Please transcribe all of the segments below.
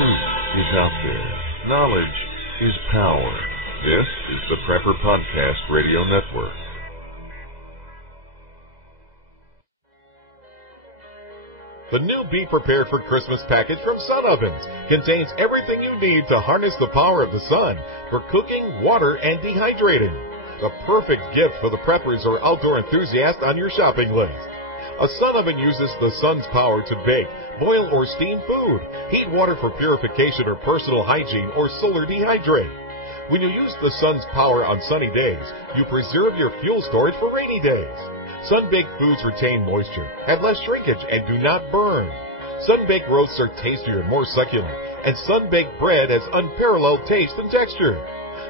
Truth is out there. Knowledge is power. This is the Prepper Podcast Radio Network. The new Be Prepared for Christmas package from Sun Ovens contains everything you need to harness the power of the sun for cooking, water, and dehydrating. The perfect gift for the preppers or outdoor enthusiast on your shopping list. A sun oven uses the sun's power to bake, boil, or steam food, heat water for purification or personal hygiene, or solar dehydrate. When you use the sun's power on sunny days, you preserve your fuel storage for rainy days. Sun-baked foods retain moisture, have less shrinkage, and do not burn. Sun-baked roasts are tastier and more succulent, and sun-baked bread has unparalleled taste and texture.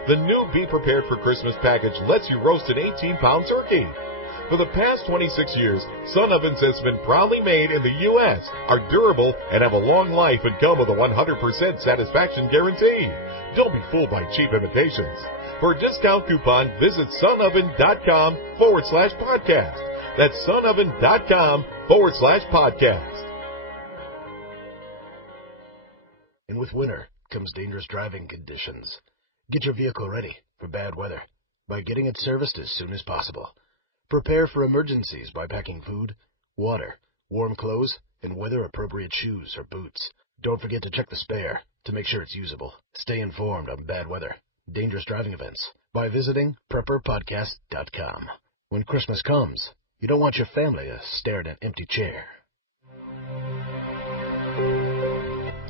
The new Be Prepared for Christmas package lets you roast an 18-pound turkey. For the past 26 years, Sun Ovens has been proudly made in the U.S., are durable, and have a long life and come with a 100% satisfaction guarantee. Don't be fooled by cheap imitations. For a discount coupon, visit sunoven.com/podcast. That's sunoven.com/podcast. And with winter comes dangerous driving conditions. Get your vehicle ready for bad weather by getting it serviced as soon as possible. Prepare for emergencies by packing food, water, warm clothes, and weather-appropriate shoes or boots. Don't forget to check the spare to make sure it's usable. Stay informed on bad weather, dangerous driving events by visiting prepperpodcast.com. When Christmas comes, you don't want your family to stare at an empty chair.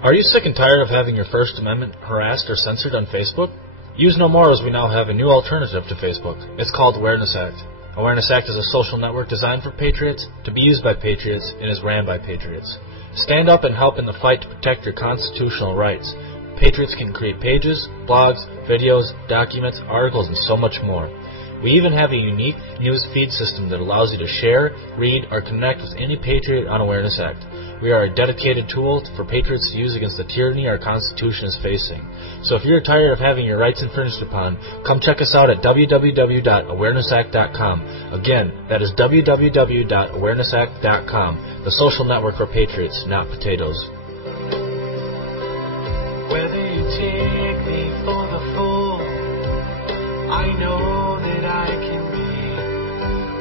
Are you sick and tired of having your First Amendment harassed or censored on Facebook? Use no more, as we now have a new alternative to Facebook. It's called Awareness Act. Awareness Act is a social network designed for patriots, to be used by patriots, and is ran by patriots. Stand up and help in the fight to protect your constitutional rights. Patriots can create pages, blogs, videos, documents, articles, and so much more. We even have a unique news feed system that allows you to share, read, or connect with any patriot on Awareness Act. We are a dedicated tool for patriots to use against the tyranny our Constitution is facing. So if you're tired of having your rights infringed upon, come check us out at www.awarenessact.com. Again, that is www.awarenessact.com, the social network for patriots, not potatoes. Whether you take me for the fool, I know that I can be.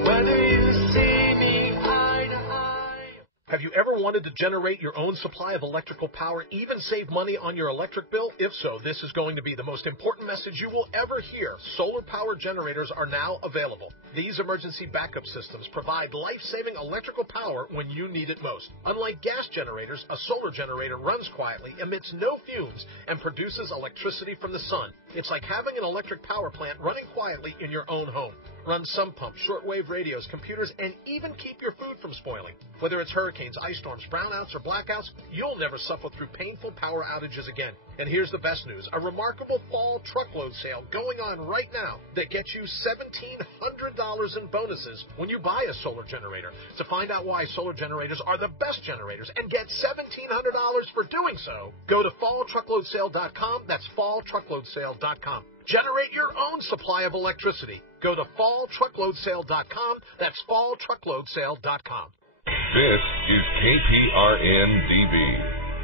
Whether you see me eye to eye. Have you ever wanted to generate your own supply of electrical power, even save money on your electric bill? If so, this is going to be the most important message you will ever hear. Solar power generators are now available. These emergency backup systems provide life-saving electrical power when you need it most. Unlike gas generators, a solar generator runs quietly, emits no fumes, and produces electricity from the sun. It's like having an electric power plant running quietly in your own home. Run sump pumps, shortwave radios, computers, and even keep your food from spoiling. Whether it's hurricanes, ice storms, brownouts, or blackouts, you'll never suffer through painful power outages again. And here's the best news, a remarkable fall truckload sale going on right now that gets you $1,700 in bonuses when you buy a solar generator. To find out why solar generators are the best generators and get $1,700 for doing so, go to falltruckloadsale.com. That's falltruckloadsale.com. Generate your own supply of electricity. Go to falltruckloadsale.com. That's falltruckloadsale.com. This is KPRN-DB,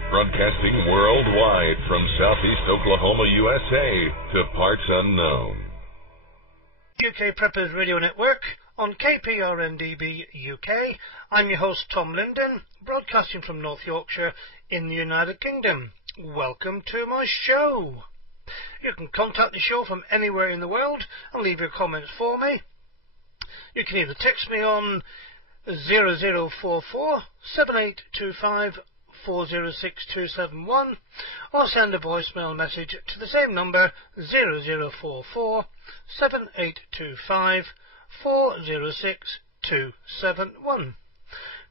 broadcasting worldwide from Southeast Oklahoma, USA, to parts unknown. UK Preppers Radio Network on KPRN-DB UK. I'm your host, Tom Linden, broadcasting from North Yorkshire in the United Kingdom. Welcome to my show. You can contact the show from anywhere in the world and leave your comments for me. You can either text me on 0044 7825 406271 or send a voicemail message to the same number 0044 7825 406271.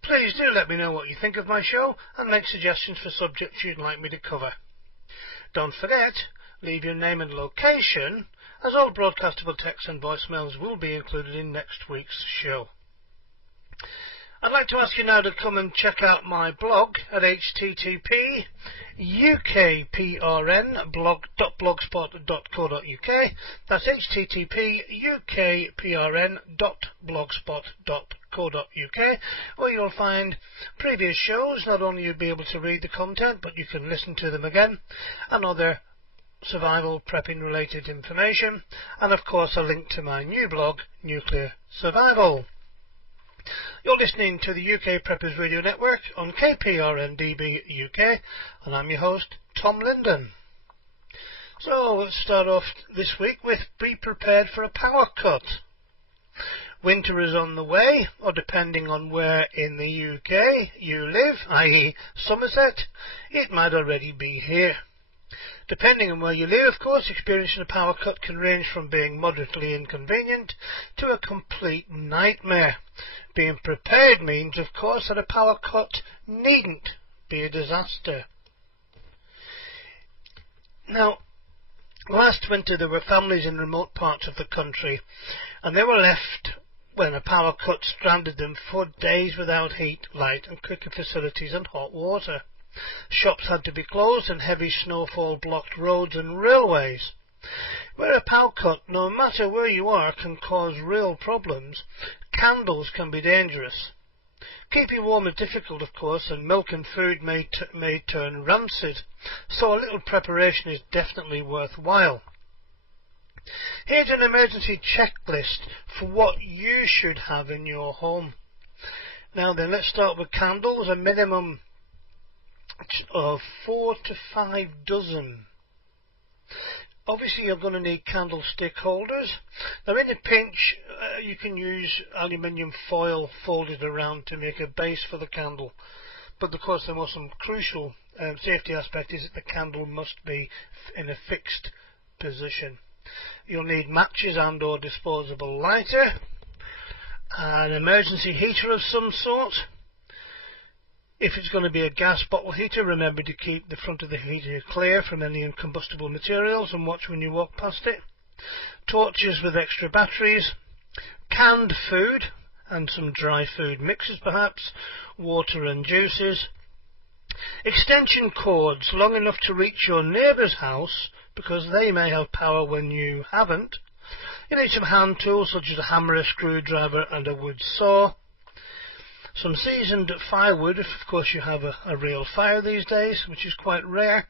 Please do let me know what you think of my show and make suggestions for subjects you'd like me to cover. Don't forget, leave your name and location, as all broadcastable texts and voicemails will be included in next week's show. I'd like to ask you now to come and check out my blog at http://ukprn.blogspot.co.uk. That's http://ukprn.blogspot.co.uk, where you'll find previous shows. Not only you'll be able to read the content, but you can listen to them again, and other survival prepping related information, and of course a link to my new blog, Nuclear Survival. You're listening to the UK Preppers Radio Network on KPRN-DB UK, and I'm your host, Tom Linden. So let's start off this week with be prepared for a power cut. Winter is on the way, or depending on where in the UK you live, i.e. Somerset, it might already be here. Depending on where you live, of course, experiencing a power cut can range from being moderately inconvenient to a complete nightmare. Being prepared means, of course, that a power cut needn't be a disaster. Now, last winter there were families in remote parts of the country, and they were left when a power cut stranded them for days without heat, light and cooking facilities and hot water. Shops had to be closed and heavy snowfall blocked roads and railways. Where a power cut, no matter where you are, can cause real problems, candles can be dangerous. Keeping warm is difficult, of course, and milk and food may turn rancid, so a little preparation is definitely worthwhile. Here's an emergency checklist for what you should have in your home. Now then, let's start with candles, a minimum of 4 to 5 dozen. Obviously you're going to need candlestick holders. Now in a pinch you can use aluminium foil folded around to make a base for the candle, but of course the most crucial safety aspect is that the candle must be in a fixed position. You'll need matches and or disposable lighter, an emergency heater of some sort. If it's going to be a gas bottle heater, remember to keep the front of the heater clear from any incombustible materials and watch when you walk past it. Torches with extra batteries, canned food and some dry food mixes perhaps, water and juices, extension cords long enough to reach your neighbour's house because they may have power when you haven't. You need some hand tools such as a hammer, a screwdriver and a wood saw. Some seasoned firewood, if of course you have a real fire these days, which is quite rare.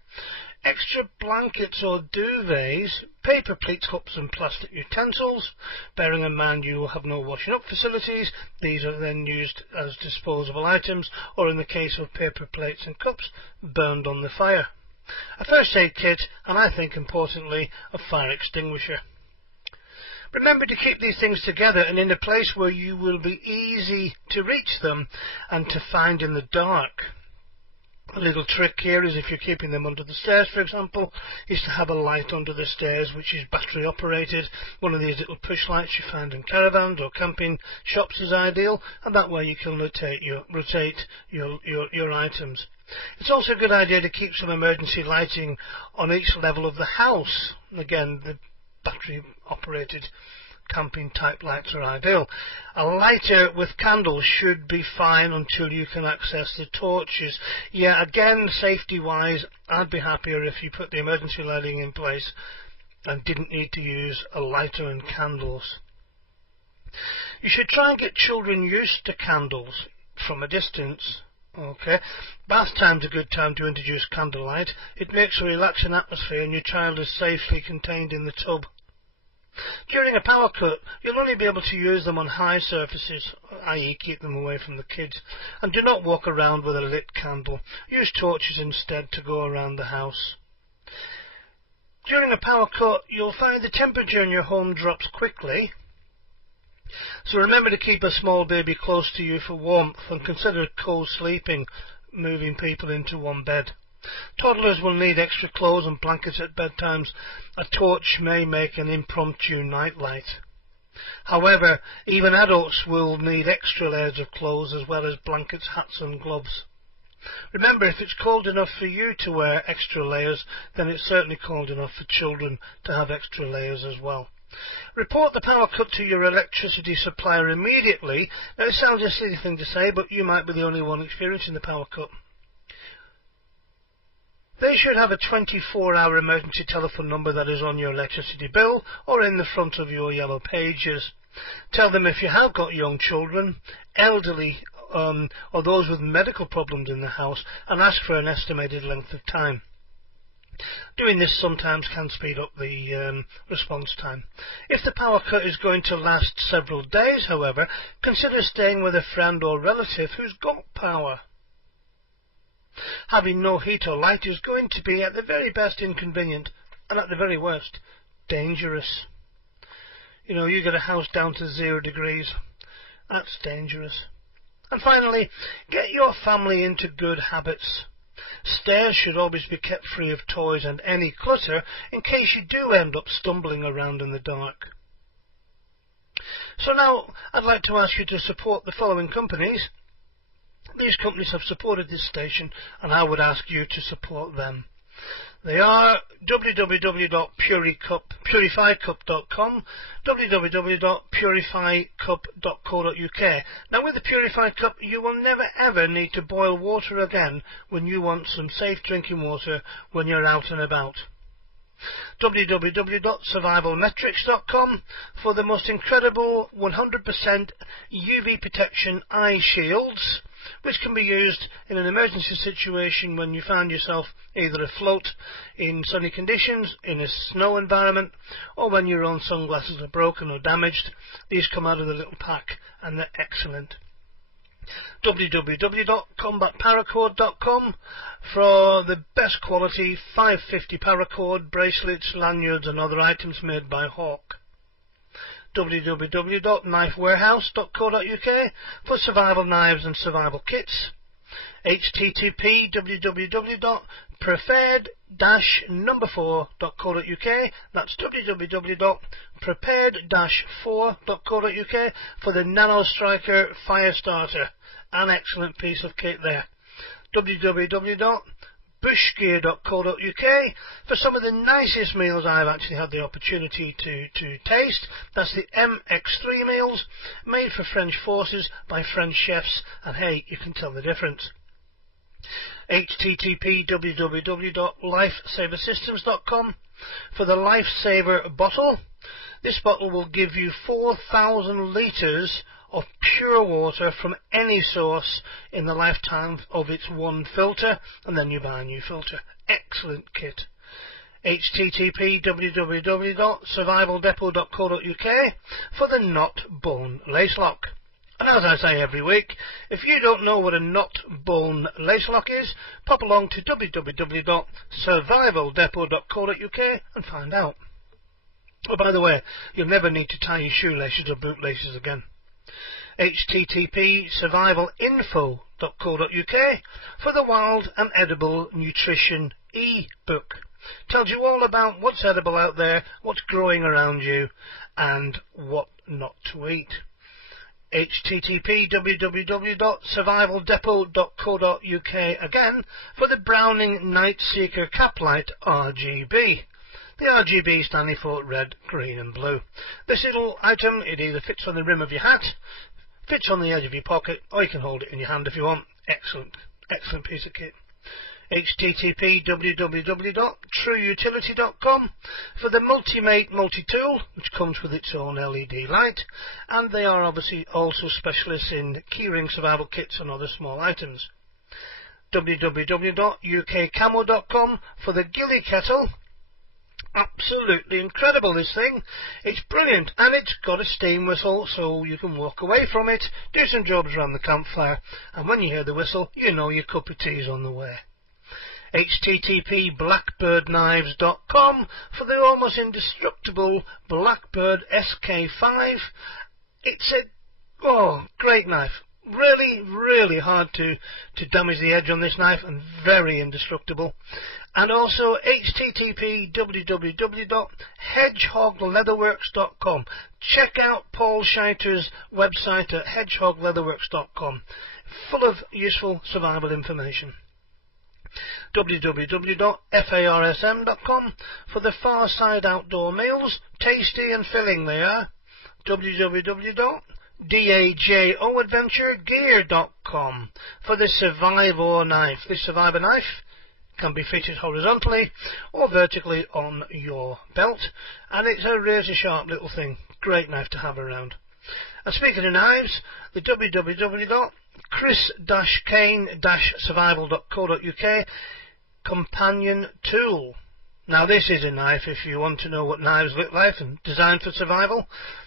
Extra blankets or duvets, paper plates, cups and plastic utensils. Bearing in mind you will have no washing up facilities, these are then used as disposable items, or in the case of paper plates and cups, burned on the fire. A first aid kit, and I think importantly, a fire extinguisher. Remember to keep these things together and in a place where you will be easy to reach them and to find in the dark. A little trick here is if you're keeping them under the stairs, for example, is to have a light under the stairs which is battery operated. One of these little push lights you find in caravans or camping shops is ideal, and that way you can rotate your items. It's also a good idea to keep some emergency lighting on each level of the house. Again, the battery operated camping type lights are ideal. A lighter with candles should be fine until you can access the torches. Yeah, again, safety wise, I'd be happier if you put the emergency lighting in place and didn't need to use a lighter and candles. You should try and get children used to candles from a distance. Okay, bath time's a good time to introduce candlelight. It makes a relaxing atmosphere and your child is safely contained in the tub. During a power cut, you'll only be able to use them on high surfaces, i.e. keep them away from the kids, and do not walk around with a lit candle. Use torches instead to go around the house. During a power cut, you'll find the temperature in your home drops quickly, so remember to keep a small baby close to you for warmth and consider co-sleeping, moving people into one bed. Toddlers will need extra clothes and blankets at bedtimes. A torch may make an impromptu nightlight. However, even adults will need extra layers of clothes as well as blankets, hats and gloves. Remember, if it's cold enough for you to wear extra layers, then it's certainly cold enough for children to have extra layers as well. Report the power cut to your electricity supplier immediately. Now, it sounds a silly thing to say, but you might be the only one experiencing the power cut. They should have a 24-hour emergency telephone number that is on your electricity bill or in the front of your yellow pages. Tell them if you have got young children, elderly, or those with medical problems in the house, and ask for an estimated length of time. Doing this sometimes can speed up the response time. If the power cut is going to last several days, however, consider staying with a friend or relative who's got power. Having no heat or light is going to be at the very best inconvenient, and at the very worst, dangerous. You know, you get a house down to 0 degrees. That's dangerous. And finally, get your family into good habits. Stairs should always be kept free of toys and any clutter in case you do end up stumbling around in the dark. So now I'd like to ask you to support the following companies. These companies have supported this station, and I would ask you to support them. They are www.purifycup.com, www.purifycup.co.uk. Now, with the Purify Cup, you will never ever need to boil water again when you want some safe drinking water when you're out and about. www.survivalmetrics.com for the most incredible 100% UV protection eye shields, which can be used in an emergency situation when you find yourself either afloat in sunny conditions, in a snow environment, or when your own sunglasses are broken or damaged. These come out of the little pack, and they're excellent. www.combatparacord.com for the best quality 550 paracord bracelets, lanyards and other items made by Hawk. www.knifewarehouse.co.uk for survival knives and survival kits. http www.prepared-4.co.uk. That's www.prepared-4.co.uk for the Nano Striker Fire Starter, an excellent piece of kit there. www.bushgear.co.uk for some of the nicest meals I've actually had the opportunity to taste. That's the MX3 meals, made for French forces by French chefs, and hey, you can tell the difference. http www.lifesaversystems.com for the Lifesaver bottle. This bottle will give you 4,000 litres of pure water from any source in the lifetime of its one filter, and then you buy a new filter. Excellent kit. http www.survivaldepot.co.uk for the Not Bone Lace Lock. And as I say every week, if you don't know what a Not Bone Lace Lock is, pop along to www.survivaldepot.co.uk and find out. Oh, by the way, you'll never need to tie your shoelaces or bootlaces again. http survivalinfo.co.uk for the Wild and Edible Nutrition e-book. Tells you all about what's edible out there, what's growing around you, and what not to eat. http www.survivaldepot.co.uk again for the Browning Nightseeker Caplight RGB. The RGB standing for red, green and blue. This little item, it either fits on the rim of your hat, fits on the edge of your pocket, or you can hold it in your hand if you want. Excellent, excellent piece of kit. http www.trueutility.com for the Multimate Multi-Tool, which comes with its own LED light, and they are obviously also specialists in keyring survival kits and other small items. www.ukcamo.com for the Gilly Kettle. Absolutely incredible, this thing. It's brilliant, and it's got a steam whistle, so you can walk away from it, do some jobs around the campfire, and when you hear the whistle, you know your cup of tea's on the way. http blackbirdknives.com for the almost indestructible Blackbird SK5. It's a great knife. Really, really hard to damage the edge on this knife, and very indestructible. And also http www.hedgehogleatherworks.com. Check out Paul Scheiter's website at hedgehogleatherworks.com. Full of useful survival information. www.farsm.com for the Far Side Outdoor Meals, tasty and filling they are. www.dajoadventuregear.com for the Survivor knife. This Survivor knife can be fitted horizontally or vertically on your belt, and it's a razor sharp little thing. Great knife to have around. And speaking of knives, the www.chris-kane-survival.co.uk companion tool. Now this is a knife if you want to know what knives look like and designed for survival.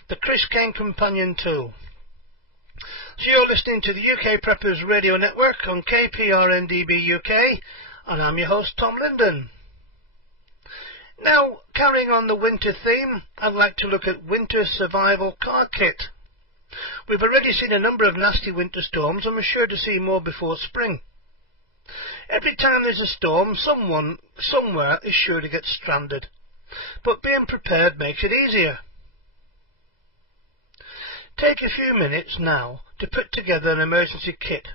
The Chris Kane companion tool. So you're listening to the UK Preppers Radio Network on KPRNDB UK, and I'm your host, Tom Linden. Now, carrying on the winter theme, I'd like to look at winter survival car kit. We've already seen a number of nasty winter storms, and we're sure to see more before spring. Every time there's a storm, someone, somewhere, is sure to get stranded. But being prepared makes it easier. Take a few minutes now to put together an emergency kit.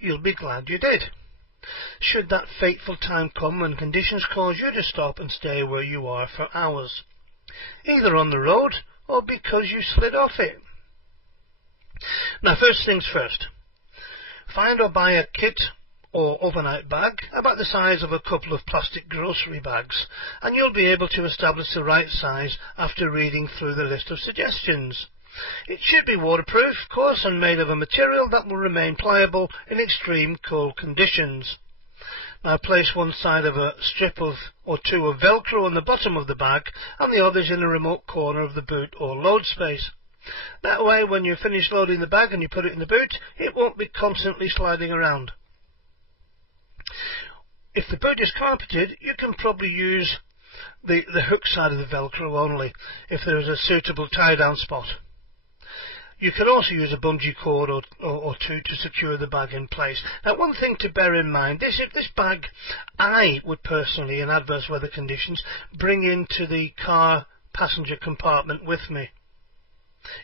You'll be glad you did. Should that fateful time come when conditions cause you to stop and stay where you are for hours, either on the road or because you slid off it. Now, first things first. Find or buy a kit or overnight bag about the size of a couple of plastic grocery bags, and you'll be able to establish the right size after reading through the list of suggestions. It should be waterproof, of course, and made of a material that will remain pliable in extreme cold conditions. Now place one side of a strip or two of Velcro on the bottom of the bag and the others in a remote corner of the boot or load space. That way, when you're finished loading the bag and you put it in the boot, it won't be constantly sliding around. If the boot is carpeted, you can probably use the hook side of the Velcro only, if there is a suitable tie-down spot. You can also use a bungee cord or two to secure the bag in place. Now, one thing to bear in mind, this bag I would personally, in adverse weather conditions, bring into the car passenger compartment with me.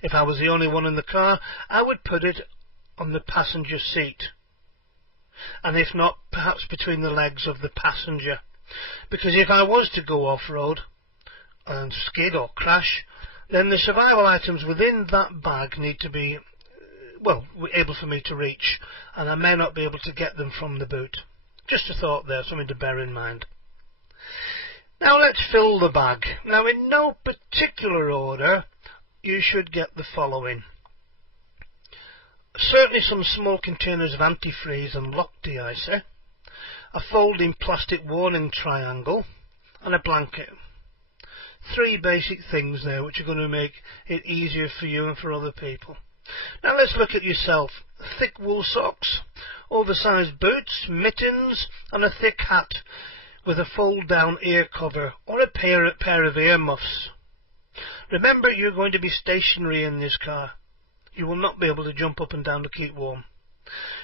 If I was the only one in the car, I would put it on the passenger seat, and if not, perhaps between the legs of the passenger. Because if I was to go off-road and skid or crash, then the survival items within that bag need to be, well, able for me to reach, and I may not be able to get them from the boot. Just a thought there, something to bear in mind. Now let's fill the bag. Now, in no particular order, you should get the following. Certainly some small containers of antifreeze and lock de-icer, a folding plastic warning triangle, and a blanket. 3 basic things there which are going to make it easier for you and for other people. Now let's look at yourself. Thick wool socks, oversized boots, mittens, and a thick hat with a fold-down ear cover or a pair of ear muffs. Remember, you're going to be stationary in this car. You will not be able to jump up and down to keep warm.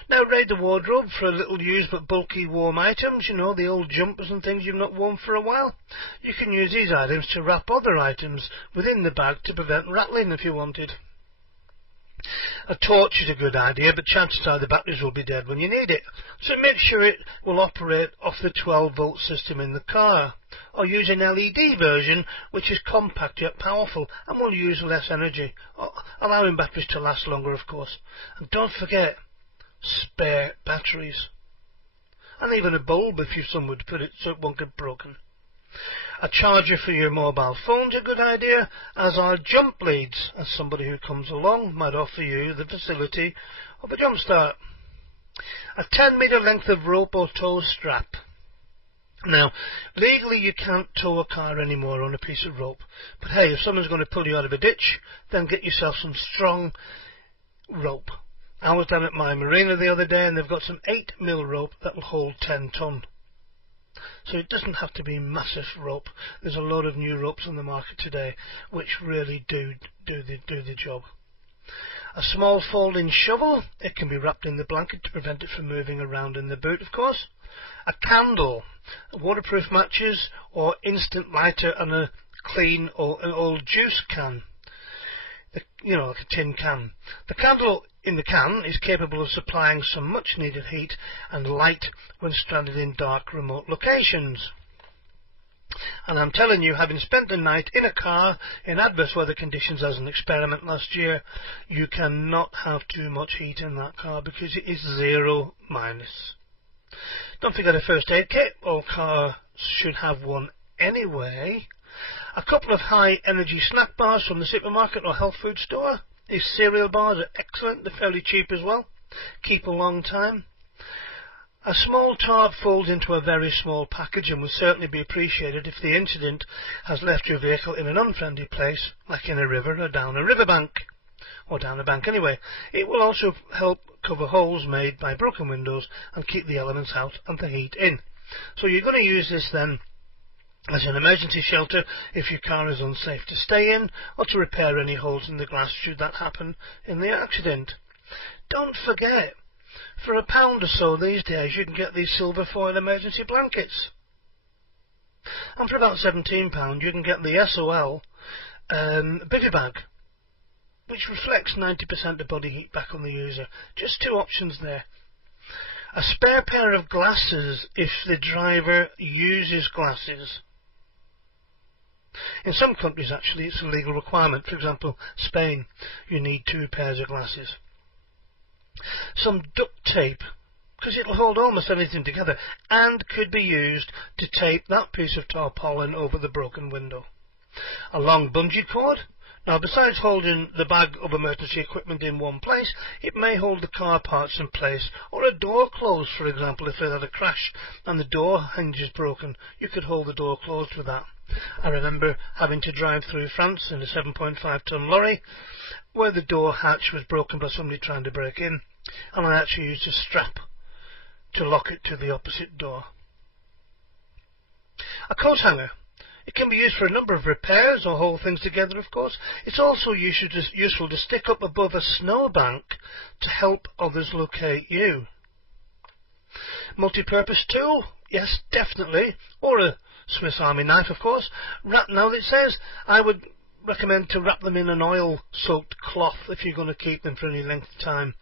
Now raid the wardrobe for a little used but bulky warm items, you know, the old jumpers and things you've not worn for a while. You can use these items to wrap other items within the bag to prevent rattling if you wanted. A torch is a good idea, but chances are the batteries will be dead when you need it, so make sure it will operate off the 12-volt system in the car, or use an LED version which is compact yet powerful and will use less energy, allowing batteries to last longer, of course. And don't forget, spare batteries, and even a bulb if you've somewhere to put it so it won't get broken. A charger for your mobile phone's a good idea, as are jump leads, as somebody who comes along might offer you the facility of a jump start. A 10-metre length of rope or tow strap. Now, legally you can't tow a car anymore on a piece of rope, but hey, if someone's going to pull you out of a ditch, then get yourself some strong rope. I was down at my marina the other day and they've got some 8mm rope that will hold 10 ton. So it doesn't have to be massive rope. There's a lot of new ropes on the market today which really do the job. A small folding shovel. It can be wrapped in the blanket to prevent it from moving around in the boot, of course. A candle, waterproof matches or instant lighter, and a clean or an old juice can. You know, like a tin can. The candle in the can is capable of supplying some much needed heat and light when stranded in dark remote locations. And I'm telling you, having spent the night in a car in adverse weather conditions as an experiment last year, you cannot have too much heat in that car because it is 0 minus. Don't forget a first aid kit. All cars should have one anyway. A couple of high energy snack bars from the supermarket or health food store. These cereal bars are excellent. They're fairly cheap as well. Keep a long time. A small tarp folds into a very small package and will certainly be appreciated if the incident has left your vehicle in an unfriendly place, like in a river or down a riverbank, or down a bank anyway. It will also help cover holes made by broken windows and keep the elements out and the heat in. So you're going to use this then as an emergency shelter if your car is unsafe to stay in, or to repair any holes in the glass should that happen in the accident. Don't forget, for £1 or so these days you can get these silver foil emergency blankets. And for about £17 you can get the SOL bivy bag, which reflects 90% of body heat back on the user. Just 2 options there. A spare pair of glasses if the driver uses glasses. In some countries actually it's a legal requirement. For example, Spain, you need 2 pairs of glasses. Some duct tape, because it'll hold almost everything together, and could be used to tape that piece of tarpaulin over the broken window. A long bungee cord. Now, besides holding the bag of emergency equipment in one place, it may hold the car parts in place, or a door closed, for example. If they had a crash and the door hinge is broken, you could hold the door closed with that. I remember having to drive through France in a 7.5-ton lorry where the door hatch was broken by somebody trying to break in, and I actually used a strap to lock it to the opposite door. A coat hanger. It can be used for a number of repairs or hold things together, of course. It's also useful to stick up above a snowbank to help others locate you. Multi-purpose tool? Yes, definitely. Or a Swiss Army knife, of course. Now it says I would recommend to wrap them in an oil-soaked cloth if you're going to keep them for any length of time.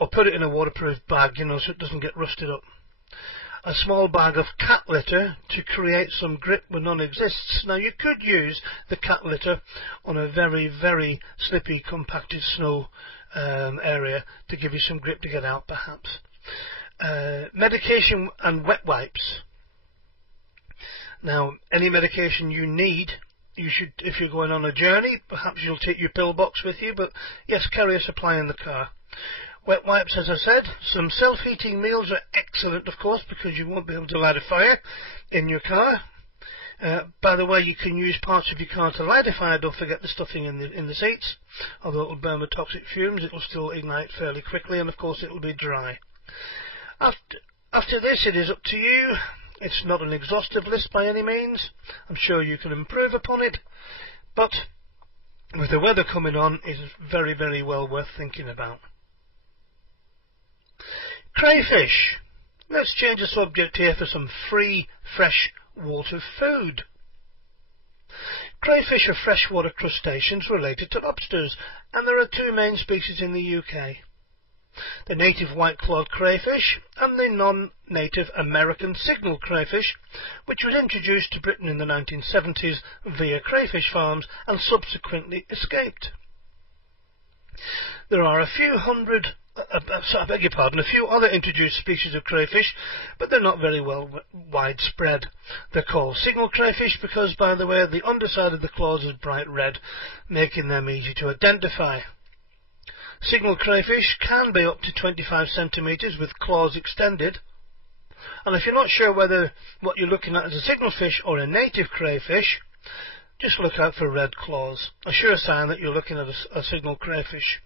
Or put it in a waterproof bag, so it doesn't get rusted up. A small bag of cat litter to create some grip where none exists. Now you could use the cat litter on a very, very slippy, compacted snow area to give you some grip to get out, perhaps. Medication and wet wipes. Now, any medication you need, you should, if you're going on a journey, perhaps you'll take your pill box with you, but yes, carry a supply in the car. Wet wipes, as I said. Some self-heating meals are excellent, of course, because you won't be able to light a fire in your car. By the way, you can use parts of your car to light a fire. Don't forget the stuffing in the seats. Although it will burn with toxic fumes, it will still ignite fairly quickly, and of course it will be dry. After this, it is up to you. It's not an exhaustive list by any means. I'm sure you can improve upon it, but with the weather coming on, it's very, very well worth thinking about. Crayfish. Let's change the subject here for some free fresh water food. Crayfish are freshwater crustaceans related to lobsters, and there are 2 main species in the UK. The native white-clawed crayfish and the non-native American signal crayfish, which was introduced to Britain in the 1970s via crayfish farms and subsequently escaped. There are a few other introduced species of crayfish, but they're not very well widespread. They're called signal crayfish because, by the way, the underside of the claws is bright red, making them easy to identify. Signal crayfish can be up to 25 centimetres with claws extended, and if you're not sure whether what you're looking at is a signal fish or a native crayfish, just look out for red claws, a sure sign that you're looking at a signal crayfish.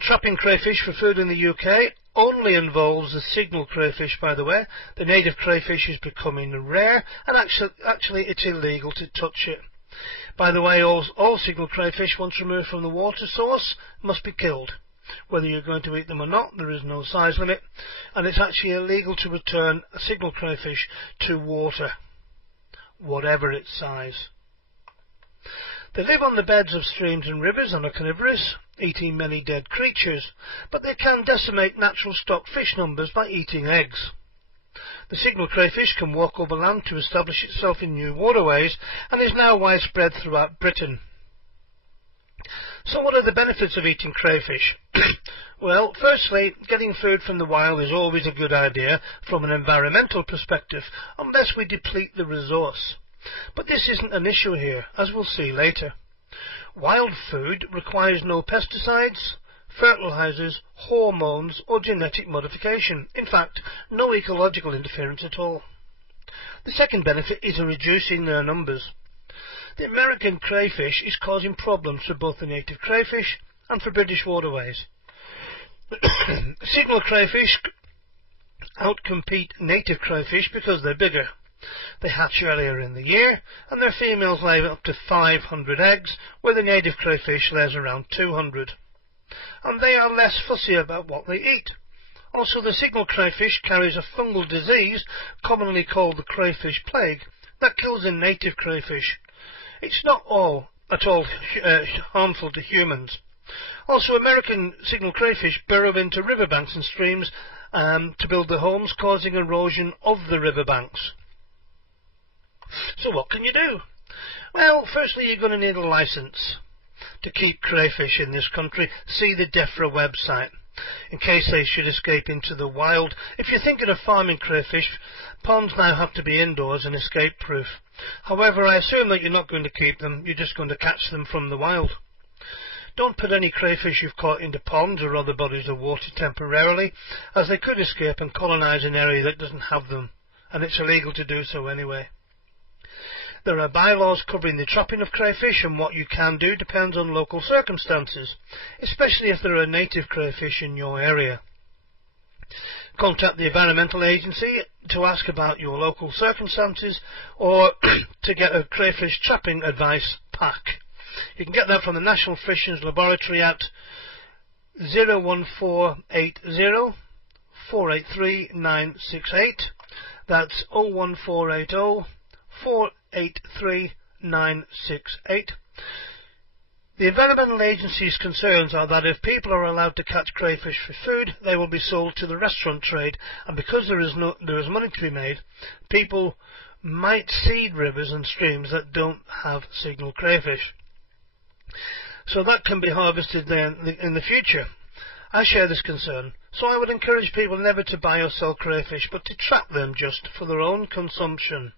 Trapping crayfish for food in the UK only involves the signal crayfish, by the way. The native crayfish is becoming rare, and actually it's illegal to touch it. By the way, all signal crayfish, once removed from the water source, must be killed. Whether you're going to eat them or not, there is no size limit, and it's actually illegal to return a signal crayfish to water, whatever its size. They live on the beds of streams and rivers and are carnivorous, eating many dead creatures, but they can decimate natural stock fish numbers by eating eggs. The signal crayfish can walk over land to establish itself in new waterways and is now widespread throughout Britain. So what are the benefits of eating crayfish? Well, firstly, getting food from the wild is always a good idea from an environmental perspective, unless we deplete the resource. But this isn't an issue here, as we'll see later. Wild food requires no pesticides, fertilizers, hormones, or genetic modification. In fact, no ecological interference at all. The second benefit is reducing their numbers. The American crayfish is causing problems for both the native crayfish and for British waterways. Signal crayfish outcompete native crayfish because they're bigger. They hatch earlier in the year, and their females lay up to 500 eggs, where the native crayfish lays around 200. And they are less fussy about what they eat. Also, the signal crayfish carries a fungal disease, commonly called the crayfish plague, that kills the native crayfish. It's not at all harmful to humans. Also, American signal crayfish burrow into riverbanks and streams to build their homes, causing erosion of the riverbanks. So what can you do? Well, firstly, you're going to need a license to keep crayfish in this country. See the DEFRA website, in case they should escape into the wild. If you're thinking of farming crayfish, ponds now have to be indoors and escape-proof. However, I assume that you're not going to keep them, you're just going to catch them from the wild. Don't put any crayfish you've caught into ponds or other bodies of water temporarily, as they could escape and colonise an area that doesn't have them, and it's illegal to do so anyway. There are bylaws covering the trapping of crayfish, and what you can do depends on local circumstances, especially if there are native crayfish in your area. Contact the Environmental Agency to ask about your local circumstances or to get a crayfish trapping advice pack. You can get that from the National Fisheries Laboratory at 01480 483 968. That's 01480 483 968. The Environmental Agency's concerns are that if people are allowed to catch crayfish for food, they will be sold to the restaurant trade, and because there is money to be made, people might seed rivers and streams that don't have signal crayfish. So that can be harvested in the future. I share this concern, so I would encourage people never to buy or sell crayfish, but to trap them just for their own consumption.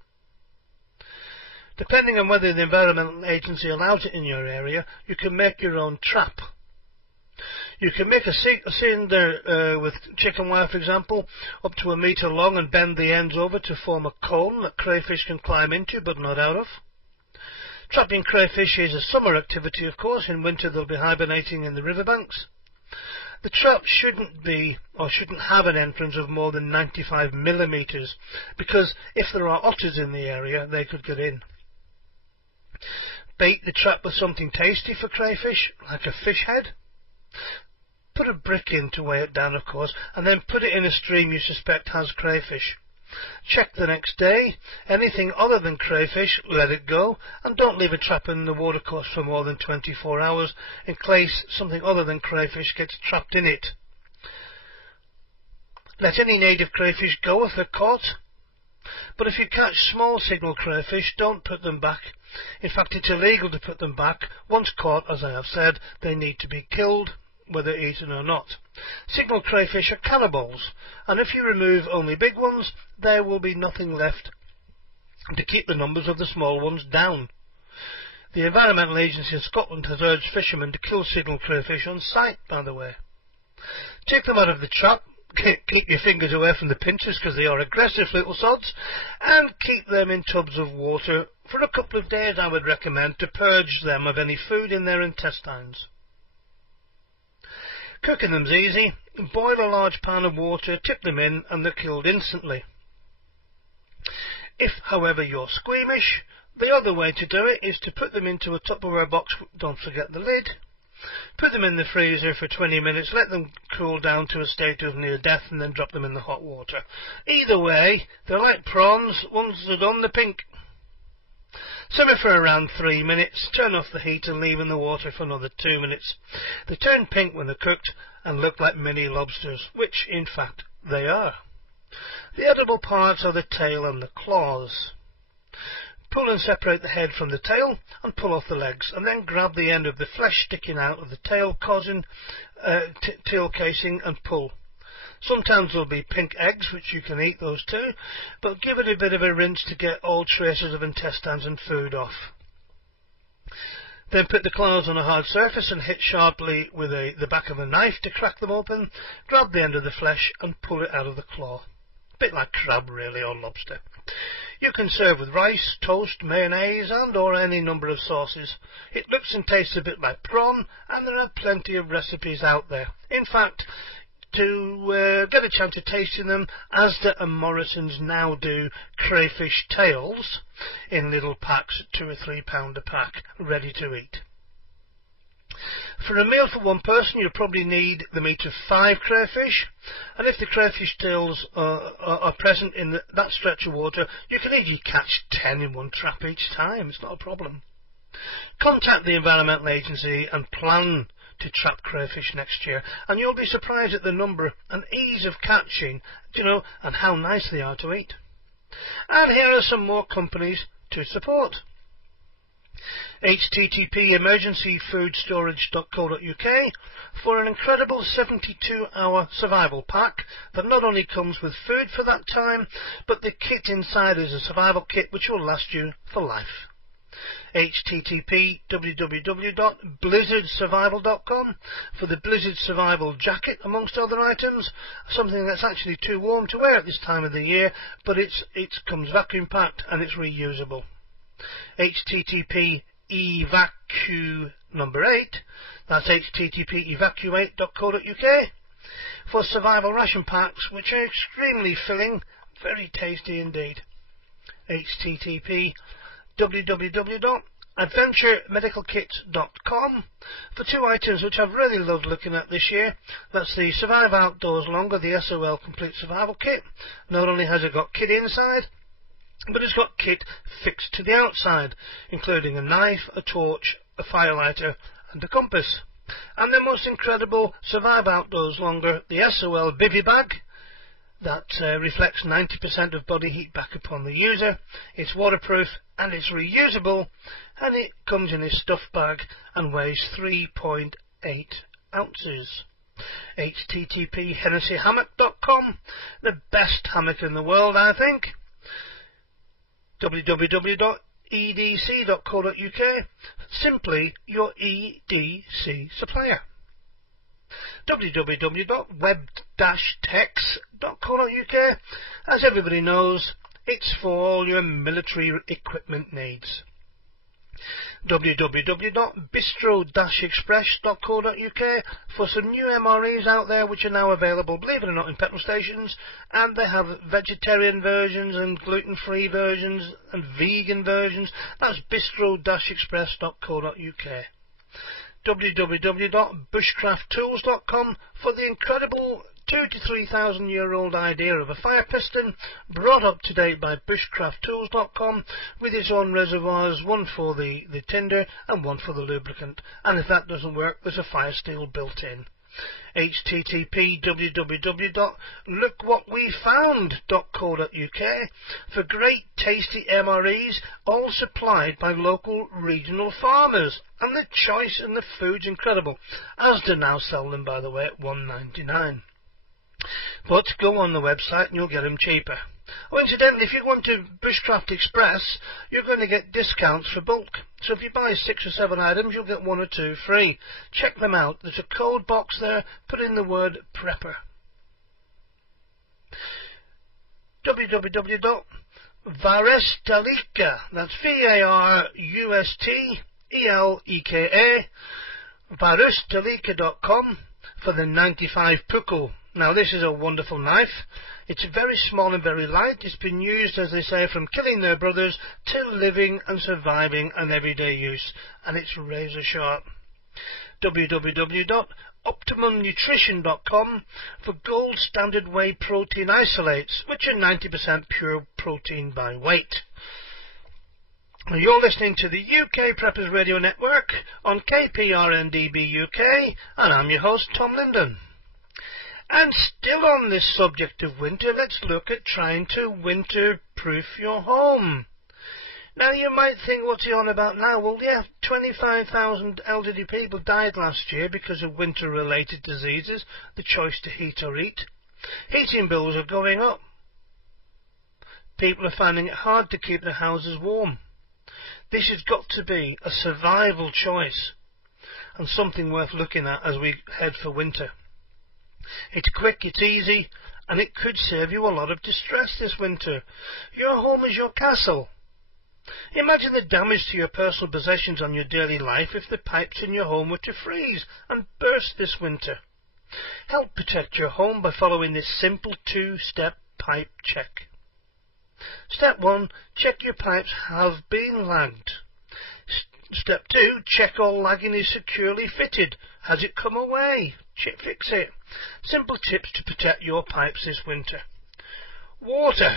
Depending on whether the Environmental Agency allows it in your area, you can make your own trap. You can make a cylinder with chicken wire, for example, up to 1 metre long, and bend the ends over to form a cone that crayfish can climb into but not out of. Trapping crayfish is a summer activity, of course. In winter they'll be hibernating in the riverbanks. The trap shouldn't have an entrance of more than 95 millimetres, because if there are otters in the area, they could get in. Bait the trap with something tasty for crayfish, like a fish head. Put a brick in to weigh it down, of course, and then put it in a stream you suspect has crayfish. Check the next day. Anything other than crayfish, let it go, and don't leave a trap in the watercourse for more than 24 hours in case something other than crayfish gets trapped in it. Let any native crayfish go if they're caught. But if you catch small signal crayfish, don't put them back. In fact, it's illegal to put them back. Once caught, as I have said, they need to be killed, whether eaten or not. Signal crayfish are cannibals, and if you remove only big ones, there will be nothing left to keep the numbers of the small ones down. The Environmental Agency in Scotland has urged fishermen to kill signal crayfish on sight, by the way. Take them out of the trap. Keep your fingers away from the pinchers because they are aggressive little sods, and keep them in tubs of water for a couple of days, I would recommend, to purge them of any food in their intestines. Cooking them's easy. Boil a large pan of water, tip them in, and they're killed instantly. If, however, you're squeamish, the other way to do it is to put them into a Tupperware box, don't forget the lid. Put them in the freezer for 20 minutes, let them cool down to a state of near death, and then drop them in the hot water. Either way, they're like prawns. Once they're done, they're pink. Simmer for around 3 minutes, turn off the heat and leave in the water for another 2 minutes. They turn pink when they're cooked and look like mini lobsters, which, in fact, they are. The edible parts are the tail and the claws. Pull and separate the head from the tail and pull off the legs, and then grab the end of the flesh sticking out of the tail, causing tail casing, and pull. Sometimes there'll be pink eggs, which you can eat those too, but give it a bit of a rinse to get all traces of intestines and food off. Then put the claws on a hard surface and hit sharply with the back of a knife to crack them open. Grab the end of the flesh and pull it out of the claw. A bit like crab really, or lobster. You can serve with rice, toast, mayonnaise and or any number of sauces. It looks and tastes a bit like prawn, and there are plenty of recipes out there. In fact, to get a chance of tasting them, Asda and Morrison's now do crayfish tails in little packs at £2 or £3 a pack, ready to eat. For a meal for one person, you'll probably need the meat of 5 crayfish, and if the crayfish tails are present in that stretch of water, you can easily catch 10 in one trap each time. It's not a problem. Contact the Environmental Agency and plan to trap crayfish next year, and you'll be surprised at the number and ease of catching, and how nice they are to eat. And here are some more companies to support. http emergencyfoodstorage.co.uk for an incredible 72-hour survival pack that not only comes with food for that time, but the kit inside is a survival kit which will last you for life. http www.blizzardsurvival.com for the Blizzard Survival Jacket, amongst other items, something that's actually too warm to wear at this time of the year, but it comes vacuum packed and it's reusable. http evacu number 8, that's http evacuate.co.uk for survival ration packs which are extremely filling, very tasty indeed. http www.adventuremedicalkit.com for 2 items which I've really loved looking at this year. That's the Survive Outdoors Longer, the SOL Complete Survival Kit. Not only has it got kit inside, but it's got kit fixed to the outside, including a knife, a torch, a firelighter and a compass. And the most incredible Survive Outdoors Longer, the SOL Bivy Bag, that reflects 90% of body heat back upon the user. It's waterproof and it's reusable, and it comes in a stuff bag and weighs 3.8 ounces. http HennessyHammock.com, the best hammock in the world, I think. www.edc.co.uk, simply your EDC supplier. www.web-tex.co.uk, as everybody knows, it's for all your military equipment needs. www.bistro-express.co.uk for some new MREs out there which are now available, believe it or not, in petrol stations, and they have vegetarian versions and gluten-free versions and vegan versions. That's bistro-express.co.uk. www.bushcrafttools.com for the incredible 2,000 to 3,000 year old idea of a fire piston, brought up to date by bushcrafttools.com with its own reservoirs, one for the tinder and one for the lubricant, and if that doesn't work, there's a fire steel built in. http www.lookwhatwefound.co.uk for great tasty MREs, all supplied by local regional farmers, and the choice in the food's incredible. Asda now sell them, by the way, at $1.99. But go on the website and you'll get them cheaper. Oh, incidentally, if you go to Bushcraft Express, you're going to get discounts for bulk. So if you buy 6 or 7 items, you'll get 1 or 2 free. Check them out. There's a code box there. Put in the word PREPPER. www.varustelika, that's VARUSTELEKA, varustelika.com for the 95 Puku. Now, this is a wonderful knife. It's very small and very light. It's been used, as they say, from killing their brothers to living and surviving and everyday use. And it's razor sharp. www.optimumnutrition.com for gold standard whey protein isolates, which are 90% pure protein by weight. You're listening to the UK Preppers Radio Network on KPRNDB UK, and I'm your host, Tom Linden. And still on this subject of winter, let's look at trying to winter-proof your home. Now you might think, what's he on about now? Well, yeah, 25,000 elderly people died last year because of winter-related diseases, the choice to heat or eat. Heating bills are going up. People are finding it hard to keep their houses warm. This has got to be a survival choice and something worth looking at as we head for winter. It's quick, it's easy, and it could save you a lot of distress this winter. Your home is your castle. Imagine the damage to your personal possessions on your daily life if the pipes in your home were to freeze and burst this winter. Help protect your home by following this simple 2-step pipe check. Step 1, check your pipes have been lagged. Step 2, check all lagging is securely fitted. Has it come away? Fix it. Simple tips to protect your pipes this winter. Water.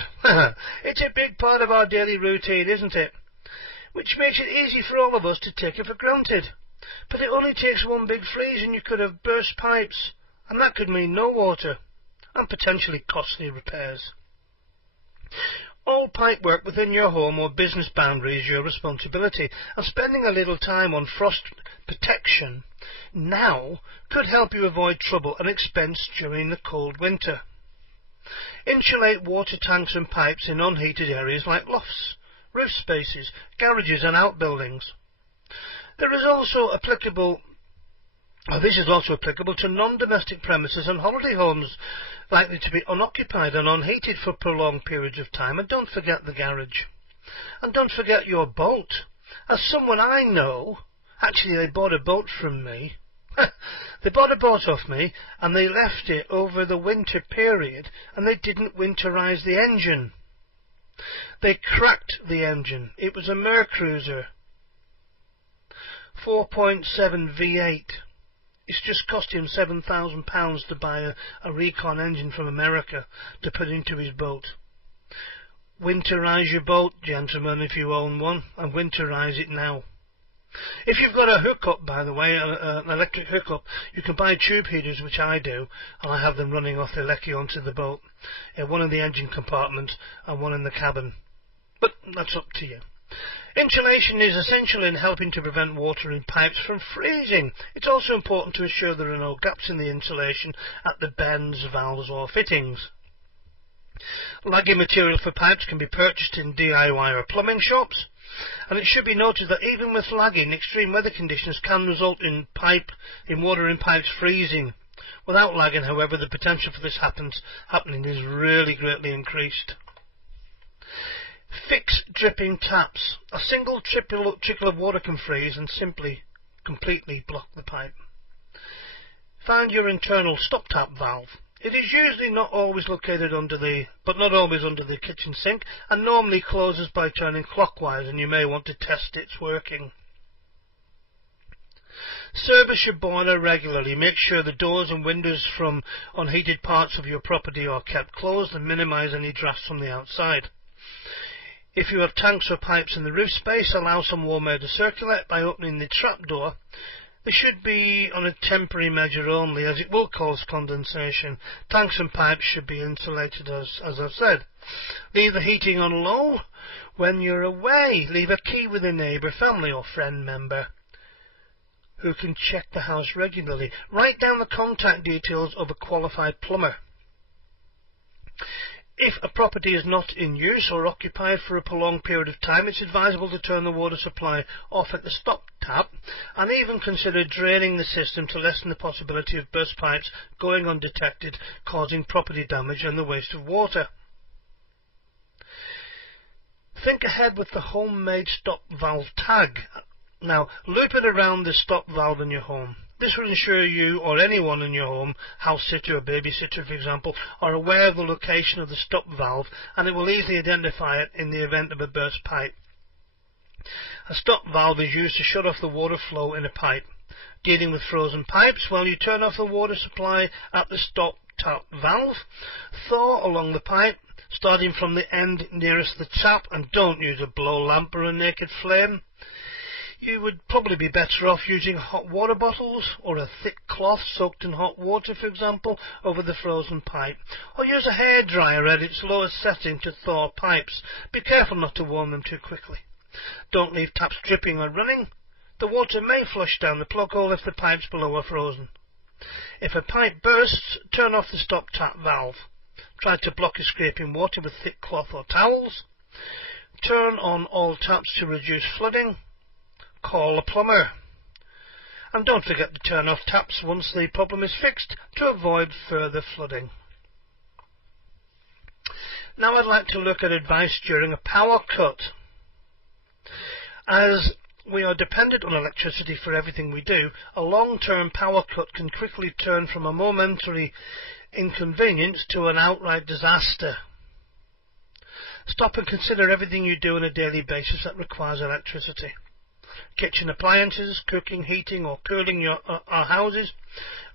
It's a big part of our daily routine, isn't it? Which makes it easy for all of us to take it for granted. But it only takes one big freeze and you could have burst pipes, and that could mean no water, and potentially costly repairs. All pipe work within your home or business boundary is your responsibility, and spending a little time on frost protection now could help you avoid trouble and expense during the cold winter. Insulate water tanks and pipes in unheated areas like lofts, roof spaces, garages and outbuildings. This is also applicable to non-domestic premises and holiday homes likely to be unoccupied and unheated for prolonged periods of time. And don't forget the garage. And don't forget your boat. As someone I know, actually they bought a boat from me. They bought a boat off me and they left it over the winter period and they didn't winterize the engine. They cracked the engine. It was a Mercruiser 4.7 V8. It's just cost him £7,000 to buy a recon engine from America to put into his boat. Winterize your boat, gentlemen, if you own one, and winterize it now. If you've got a hookup, by the way, an electric hookup, you can buy tube heaters, which I do, and I have them running off the lecky onto the boat, one in the engine compartment and one in the cabin. But that's up to you. Insulation is essential in helping to prevent water in pipes from freezing. It's also important to ensure there are no gaps in the insulation at the bends, valves or fittings. Lagging material for pipes can be purchased in DIY or plumbing shops, and it should be noted that even with lagging, extreme weather conditions can result in water in pipes freezing. Without lagging, however, the potential for this happening is really greatly increased. Fix dripping taps. A single trickle of water can freeze and completely block the pipe. Find your internal stop tap valve. It is usually not always located but not always under the kitchen sink, and normally closes by turning clockwise, and you may want to test its working. Service your boiler regularly. Make sure the doors and windows from unheated parts of your property are kept closed and minimize any drafts from the outside. If you have tanks or pipes in the roof space, allow some warm air to circulate by opening the trapdoor. This should be on a temporary measure only, as it will cause condensation. Tanks and pipes should be insulated, as I've said. Leave the heating on low. When you're away, leave a key with a neighbour, family or friend member who can check the house regularly. Write down the contact details of a qualified plumber. If a property is not in use or occupied for a prolonged period of time, it's advisable to turn the water supply off at the stop tap and even consider draining the system to lessen the possibility of burst pipes going undetected, causing property damage and the waste of water. Think ahead with the homemade stop valve tag. Now, loop it around the stop valve in your home. This will ensure you or anyone in your home, house sitter or babysitter for example, are aware of the location of the stop valve, and it will easily identify it in the event of a burst pipe. A stop valve is used to shut off the water flow in a pipe. Dealing with frozen pipes, well, you turn off the water supply at the stop tap valve, thaw along the pipe, starting from the end nearest the tap, and don't use a blow lamp or a naked flame. You would probably be better off using hot water bottles or a thick cloth soaked in hot water, for example, over the frozen pipe. Or use a hairdryer at its lowest setting to thaw pipes. Be careful not to warm them too quickly. Don't leave taps dripping or running. The water may flush down the plug hole if the pipes below are frozen. If a pipe bursts, turn off the stop tap valve. Try to block escaping water with thick cloth or towels. Turn on all taps to reduce flooding. Call a plumber. And don't forget to turn off taps once the problem is fixed to avoid further flooding. Now I'd like to look at advice during a power cut. As we are dependent on electricity for everything we do, a long-term power cut can quickly turn from a momentary inconvenience to an outright disaster. Stop and consider everything you do on a daily basis that requires electricity. Kitchen appliances, cooking, heating or cooling our houses,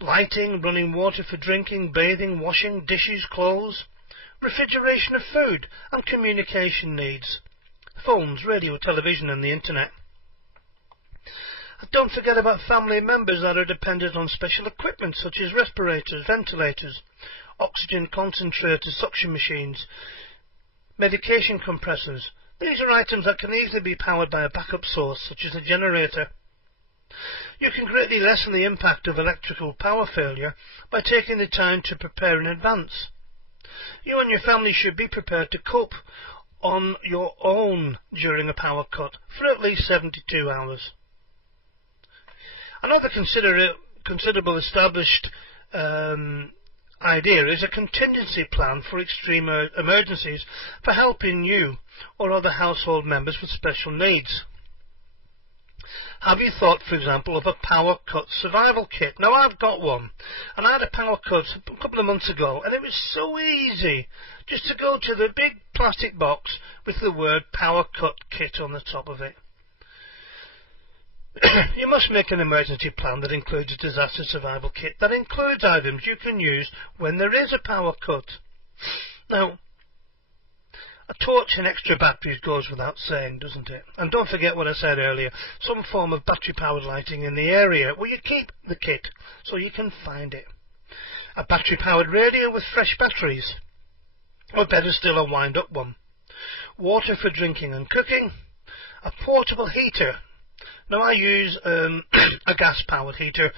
lighting, running water for drinking, bathing, washing, dishes, clothes, refrigeration of food and communication needs, phones, radio, television and the internet. Don't forget about family members that are dependent on special equipment such as respirators, ventilators, oxygen concentrators, suction machines, medication compressors. These are items that can easily be powered by a backup source such as a generator. You can greatly lessen the impact of electrical power failure by taking the time to prepare in advance. You and your family should be prepared to cope on your own during a power cut for at least 72 hours. Another considerable established idea is a contingency plan for extreme emergencies for helping you or other household members with special needs. Have you thought, for example, of a power cut survival kit? Now, I've got one, and I had a power cut a couple of months ago, and it was so easy just to go to the big plastic box with the word power cut kit on the top of it. You must make an emergency plan that includes a disaster survival kit that includes items you can use when there is a power cut. Now, a torch and extra batteries goes without saying, doesn't it? And don't forget what I said earlier, some form of battery-powered lighting in the area where you keep the kit so you can find it. A battery-powered radio with fresh batteries, or better still, a wind-up one. Water for drinking and cooking. A portable heater. Now, I use a gas-powered heater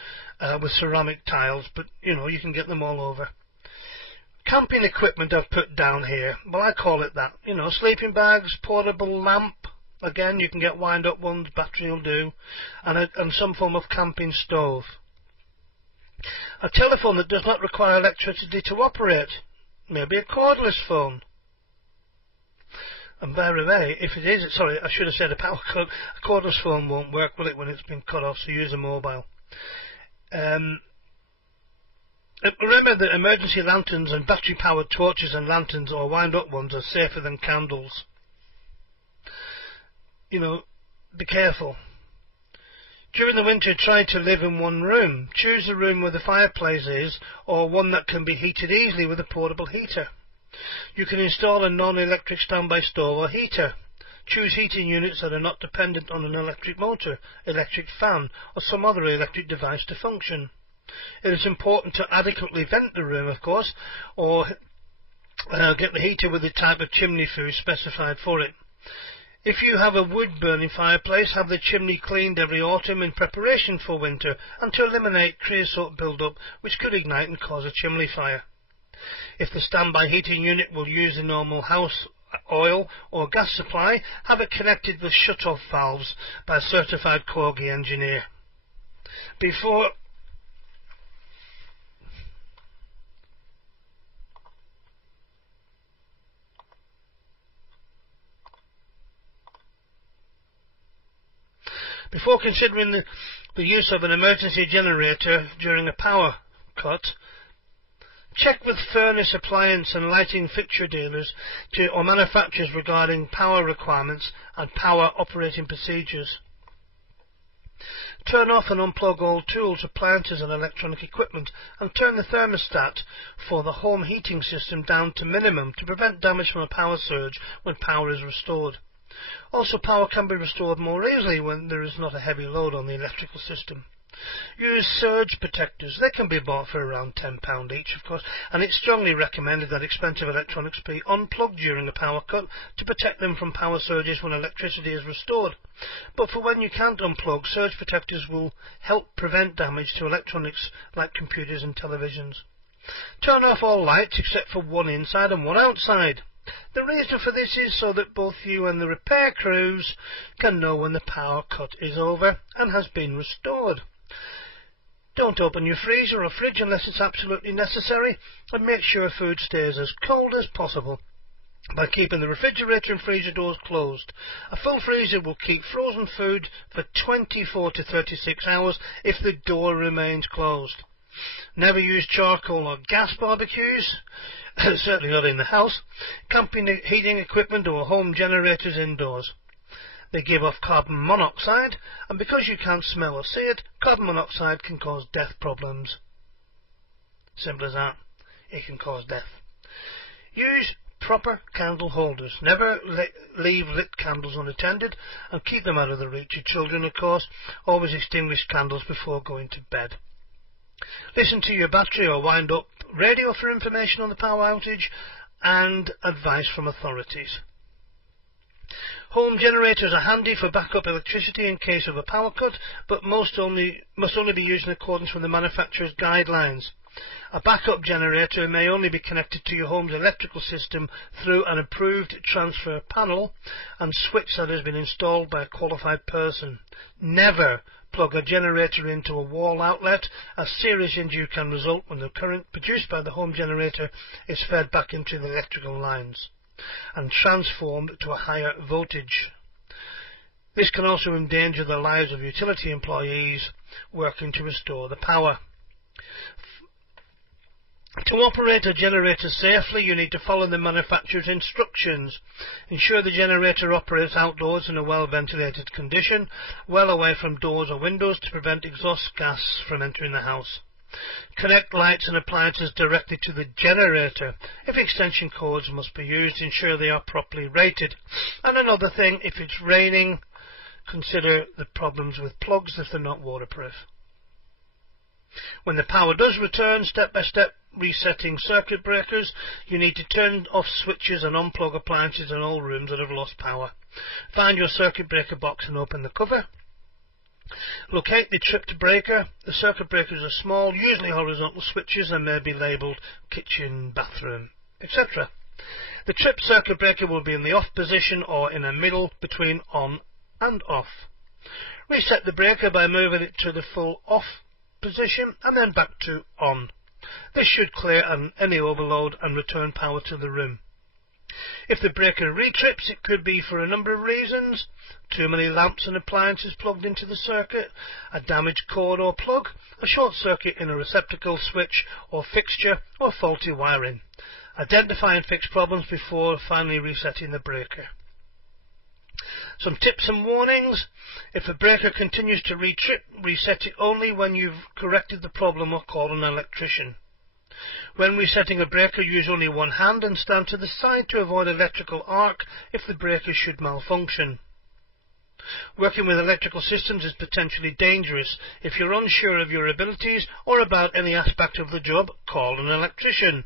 with ceramic tiles, but, you can get them all over. Camping equipment I've put down here. Well, I call it that. Sleeping bags, portable lamp. Again, you can get wind-up ones, battery will do. And some form of camping stove. A telephone that does not require electricity to operate. Maybe a cordless phone. And by the way, if it is, sorry, I should have said a power cut, a cordless phone won't work, will it, when it's been cut off, so use a mobile. Remember that emergency lanterns and battery-powered torches and lanterns or wind-up ones are safer than candles. Be careful. During the winter, try to live in one room. Choose a room where the fireplace is, or one that can be heated easily with a portable heater. You can install a non-electric standby stove or heater. Choose heating units that are not dependent on an electric motor, electric fan, or some other electric device to function. It is important to adequately vent the room, of course, or get the heater with the type of chimney flue specified for it. If you have a wood-burning fireplace, have the chimney cleaned every autumn in preparation for winter and to eliminate creosote build-up, which could ignite and cause a chimney fire. If the standby heating unit will use a normal house oil or gas supply, have it connected with shut-off valves by a certified Corgi engineer. Before considering the use of an emergency generator during a power cut, check with furnace, appliance and lighting fixture dealers or manufacturers regarding power requirements and power operating procedures. Turn off and unplug all tools, appliances and electronic equipment and turn the thermostat for the home heating system down to minimum to prevent damage from a power surge when power is restored. Also, power can be restored more easily when there is not a heavy load on the electrical system. Use surge protectors. They can be bought for around £10 each, of course, and it's strongly recommended that expensive electronics be unplugged during a power cut to protect them from power surges when electricity is restored. But for when you can't unplug, surge protectors will help prevent damage to electronics like computers and televisions. Turn off all lights except for one inside and one outside. The reason for this is so that both you and the repair crews can know when the power cut is over and has been restored. Don't open your freezer or fridge unless it's absolutely necessary, and make sure food stays as cold as possible by keeping the refrigerator and freezer doors closed. A full freezer will keep frozen food for 24 to 36 hours if the door remains closed. Never use charcoal or gas barbecues, certainly not in the house, camping heating equipment or home generators indoors. They give off carbon monoxide, and because you can't smell or see it, carbon monoxide can cause death problems. Simple as that. It can cause death. Use proper candle holders. Never leave lit candles unattended, and keep them out of the reach of children, of course. Always extinguish candles before going to bed. Listen to your battery or wind-up radio for information on the power outage and advice from authorities. Home generators are handy for backup electricity in case of a power cut, but must only be used in accordance with the manufacturer's guidelines. A backup generator may only be connected to your home's electrical system through an approved transfer panel and switch that has been installed by a qualified person. Never plug a generator into a wall outlet, as serious injury can result when the current produced by the home generator is fed back into the electrical lines and transformed to a higher voltage. This can also endanger the lives of utility employees working to restore the power. To operate a generator safely, you need to follow the manufacturer's instructions. Ensure the generator operates outdoors in a well-ventilated condition, well away from doors or windows to prevent exhaust gas from entering the house. Connect lights and appliances directly to the generator. If extension cords must be used, ensure they are properly rated. And another thing, if it's raining, consider the problems with plugs if they're not waterproof. When the power does return, step-by-step resetting circuit breakers, you need to turn off switches and unplug appliances in all rooms that have lost power. Find your circuit breaker box and open the cover. Locate the tripped breaker. The circuit breakers are small, usually horizontal switches, and may be labelled kitchen, bathroom, etc. The tripped circuit breaker will be in the off position or in a middle between on and off. Reset the breaker by moving it to the full off position and then back to on. This should clear any overload and return power to the room. If the breaker retrips, it could be for a number of reasons: too many lamps and appliances plugged into the circuit, a damaged cord or plug, a short circuit in a receptacle, switch or fixture, or faulty wiring. Identify and fix problems before finally resetting the breaker. Some tips and warnings. If a breaker continues to retrip, reset it only when you've corrected the problem or called an electrician. When resetting a breaker, use only one hand and stand to the side to avoid electrical arc if the breaker should malfunction. Working with electrical systems is potentially dangerous. If you're unsure of your abilities or about any aspect of the job, call an electrician.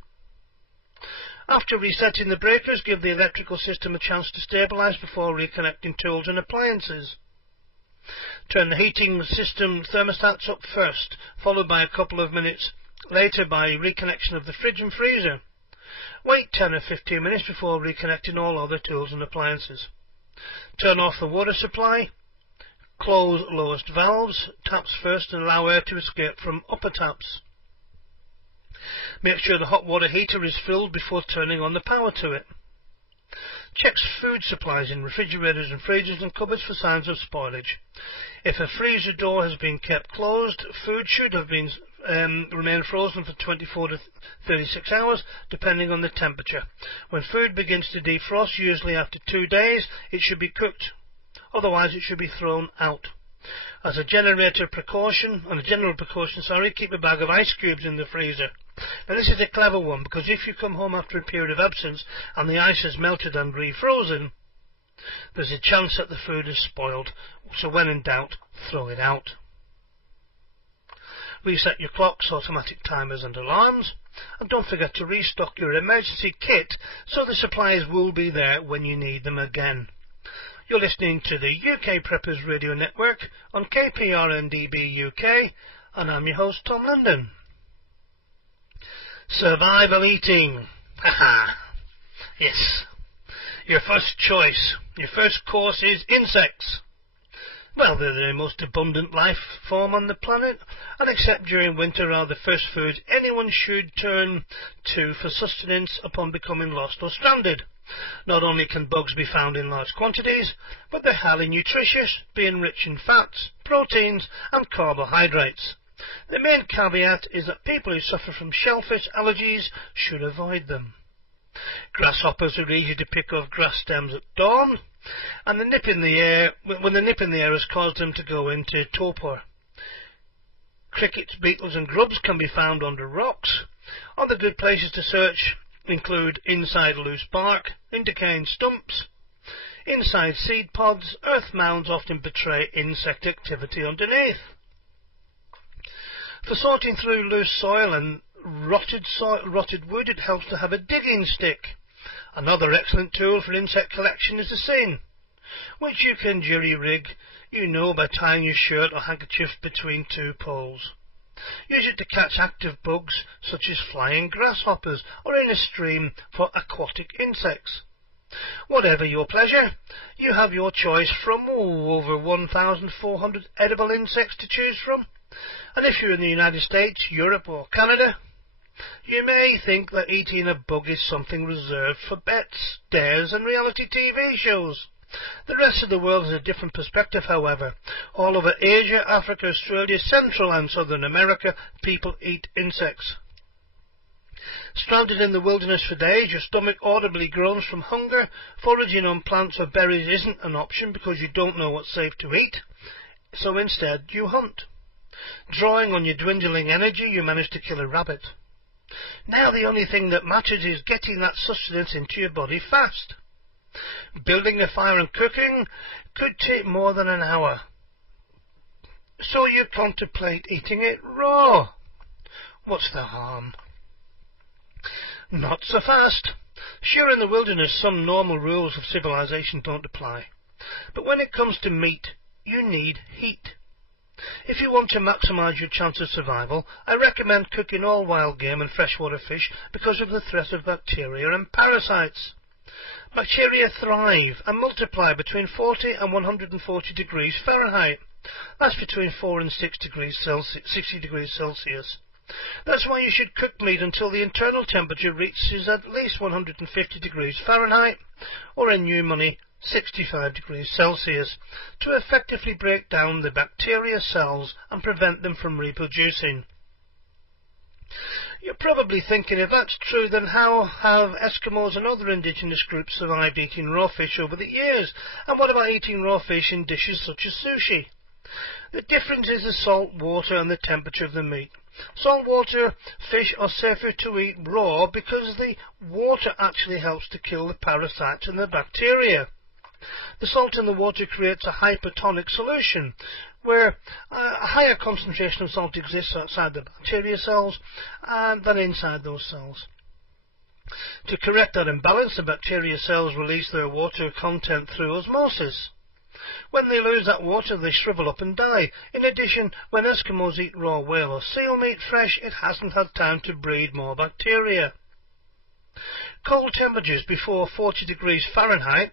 After resetting the breakers, give the electrical system a chance to stabilize before reconnecting tools and appliances. Turn the heating system thermostats up first, followed by a couple of minutes later by reconnection of the fridge and freezer. Wait 10 or 15 minutes before reconnecting all other tools and appliances. Turn off the water supply. Close lowest valves, taps first, and allow air to escape from upper taps. Make sure the hot water heater is filled before turning on the power to it. Check food supplies in refrigerators and freezers and cupboards for signs of spoilage. If a freezer door has been kept closed, food should have been remain frozen for 24 to 36 hours, depending on the temperature. When food begins to defrost, usually after 2 days, it should be cooked. Otherwise, it should be thrown out. As a general precaution, keep a bag of ice cubes in the freezer. Now, this is a clever one, because if you come home after a period of absence and the ice has melted and refrozen, There's a chance that the food is spoiled, so when in doubt, throw it out. Reset your clocks, automatic timers and alarms, and don't forget to restock your emergency kit so the supplies will be there when you need them again. You're listening to the UK Preppers Radio Network on KPRNDB UK, and I'm your host, Tom Linden. Survival eating. Haha. Yes. Your first choice, your first course is insects. Well, they're the most abundant life form on the planet, and except during winter are the first food anyone should turn to for sustenance upon becoming lost or stranded. Not only can bugs be found in large quantities, but they're highly nutritious, being rich in fats, proteins and carbohydrates. The main caveat is that people who suffer from shellfish allergies should avoid them. Grasshoppers are easy to pick off grass stems at dawn, and the nip in the air has caused them to go into torpor. Crickets, beetles and grubs can be found under rocks. Other good places to search include inside loose bark, in decaying stumps, inside seed pods. Earth mounds often betray insect activity underneath. For sorting through loose soil and rotted wood, it helps to have a digging stick. Another excellent tool for insect collection is a seine, which you can jury-rig, by tying your shirt or handkerchief between two poles. Use it to catch active bugs such as flying grasshoppers or in a stream for aquatic insects. Whatever your pleasure, you have your choice from over 1,400 edible insects to choose from. And if you're in the United States, Europe or Canada, you may think that eating a bug is something reserved for bets, dares and reality TV shows. The rest of the world has a different perspective, however. All over Asia, Africa, Australia, Central and Southern America, people eat insects. Stranded in the wilderness for days, your stomach audibly groans from hunger. Foraging on plants or berries isn't an option because you don't know what's safe to eat, so instead you hunt. Drawing on your dwindling energy, you manage to kill a rabbit. Now the only thing that matters is getting that sustenance into your body fast. Building a fire and cooking could take more than an hour, so you contemplate eating it raw. What's the harm? Not so fast. Sure, in the wilderness some normal rules of civilization don't apply, but when it comes to meat, you need heat. If you want to maximise your chance of survival, I recommend cooking all wild game and freshwater fish because of the threat of bacteria and parasites. Bacteria thrive and multiply between 40 and 140 degrees Fahrenheit. That's between 4 and 60 degrees Celsius. That's why you should cook meat until the internal temperature reaches at least 150 degrees Fahrenheit, or in new money, 65 degrees Celsius, to effectively break down the bacteria cells and prevent them from reproducing. You're probably thinking, if that's true, then how have Eskimos and other indigenous groups survived eating raw fish over the years? And what about eating raw fish in dishes such as sushi? The difference is the salt water and the temperature of the meat. Saltwater fish are safer to eat raw because the water actually helps to kill the parasites and the bacteria. The salt in the water creates a hypertonic solution, where a higher concentration of salt exists outside the bacteria cells than inside those cells. To correct that imbalance, the bacteria cells release their water content through osmosis. When they lose that water, they shrivel up and die. In addition, when Eskimos eat raw whale or seal meat fresh, it hasn't had time to breed more bacteria. Cold temperatures before 40 degrees Fahrenheit,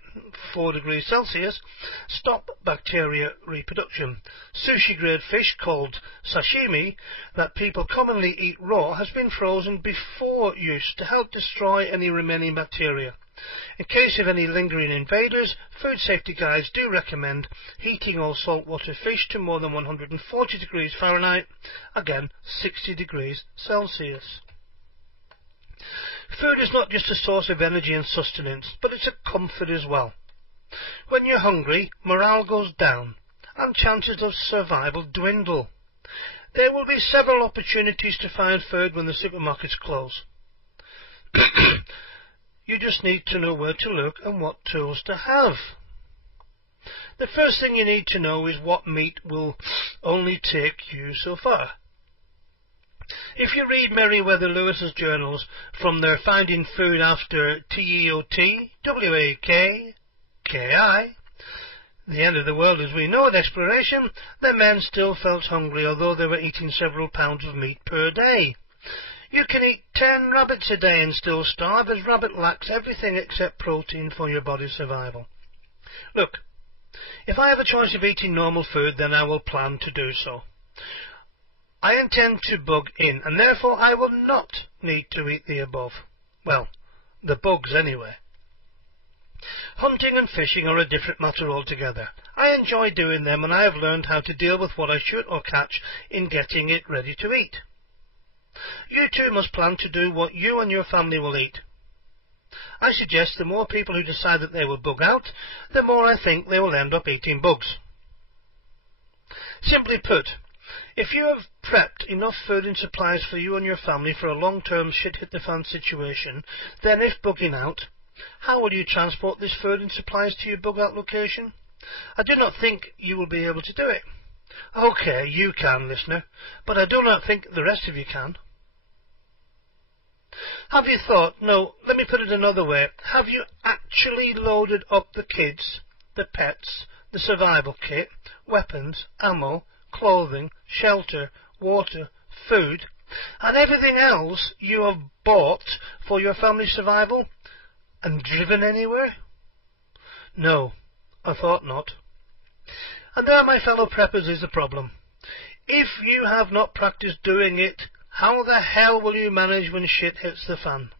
4 degrees Celsius, stop bacteria reproduction. Sushi-grade fish called sashimi, that people commonly eat raw, has been frozen before use to help destroy any remaining bacteria. In case of any lingering invaders, food safety guides do recommend heating all saltwater fish to more than 140 degrees Fahrenheit, again 60 degrees Celsius. Food is not just a source of energy and sustenance, but it's a comfort as well. When you're hungry, morale goes down, and chances of survival dwindle. There will be several opportunities to find food when the supermarkets close. You just need to know where to look and what tools to have. the first thing you need to know is what meat will only take you so far. If you read Meriwether Lewis's journals from their Finding Food After TEOTWAKKI, the end of the world as we know it exploration, the men still felt hungry although they were eating several pounds of meat per day. You can eat 10 rabbits a day and still starve, as rabbit lacks everything except protein for your body's survival. Look, if I have a choice of eating normal food, then I will plan to do so. I intend to bug in, and therefore I will not need to eat the above. Well, the bugs anyway. Hunting and fishing are a different matter altogether. I enjoy doing them, and I have learned how to deal with what I shoot or catch in getting it ready to eat. You too must plan to do what you and your family will eat. I suggest the more people who decide that they will bug out, the more I think they will end up eating bugs. Simply put, if you have prepped enough food and supplies for you and your family for a long-term shit-hit-the-fan situation, then if bugging out, how will you transport this food and supplies to your bug-out location? I do not think you will be able to do it. Okay, you can, listener, but I do not think the rest of you can. Have you thought, no, let me put it another way, have you actually loaded up the kids, the pets, the survival kit, weapons, ammo, clothing, shelter, water, food, and everything else you have bought for your family's survival, and driven anywhere? No, I thought not. And there, my fellow preppers, is the problem. If you have not practiced doing it, how the hell will you manage when shit hits the fan?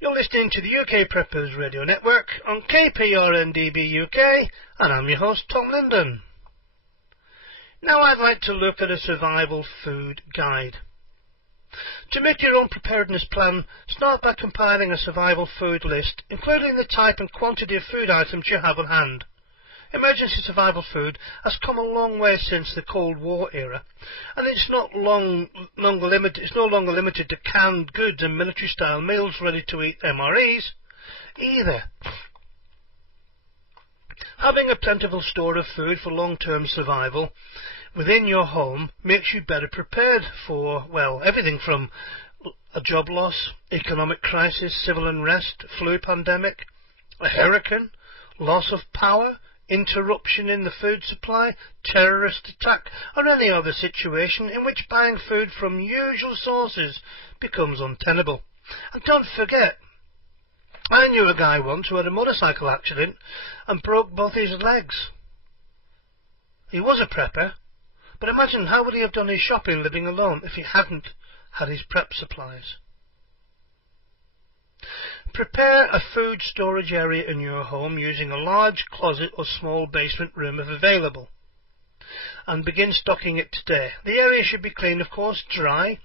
You're listening to the UK Preppers Radio Network on KPRNDB UK, and I'm your host, Tom Linden. Now I'd like to look at a survival food guide. To make your own preparedness plan, start by compiling a survival food list, including the type and quantity of food items you have on hand. Emergency survival food has come a long way since the Cold War era, and it's no longer limited to canned goods and military-style meals ready-to-eat MREs either. Having a plentiful store of food for long-term survival within your home makes you better prepared for, well, everything from a job loss, economic crisis, civil unrest, flu pandemic, a hurricane, loss of power, interruption in the food supply, terrorist attack, or any other situation in which buying food from usual sources becomes untenable. And don't forget, I knew a guy once who had a motorcycle accident and broke both his legs. He was a prepper, but imagine how would he have done his shopping living alone if he hadn't had his prep supplies. Prepare a food storage area in your home using a large closet or small basement room if available, and begin stocking it today. The area should be clean, of course, dry,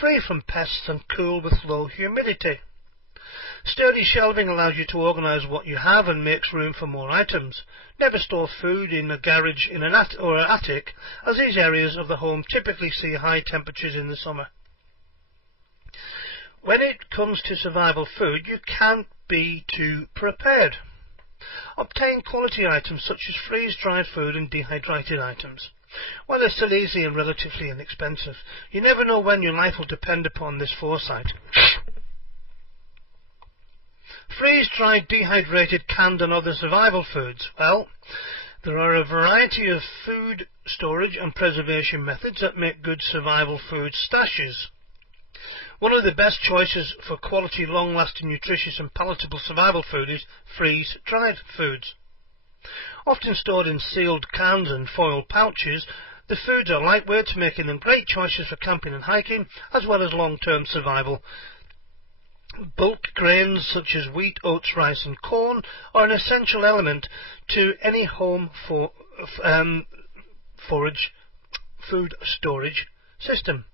free from pests and cool with low humidity. Sturdy shelving allows you to organise what you have and makes room for more items. Never store food in a garage in an attic, as these areas of the home typically see high temperatures in the summer. When it comes to survival food, you can't be too prepared. Obtain quality items such as freeze-dried food and dehydrated items. While they're still easy and relatively inexpensive, you never know when your life will depend upon this foresight. Freeze-dried, dehydrated, canned and other survival foods. Well, there are a variety of food storage and preservation methods that make good survival food stashes. One of the best choices for quality, long-lasting, nutritious and palatable survival food is freeze-dried foods. Often stored in sealed cans and foil pouches, the foods are lightweight, making them great choices for camping and hiking, as well as long-term survival. Bulk grains such as wheat, oats, rice and corn are an essential element to any home food storage system.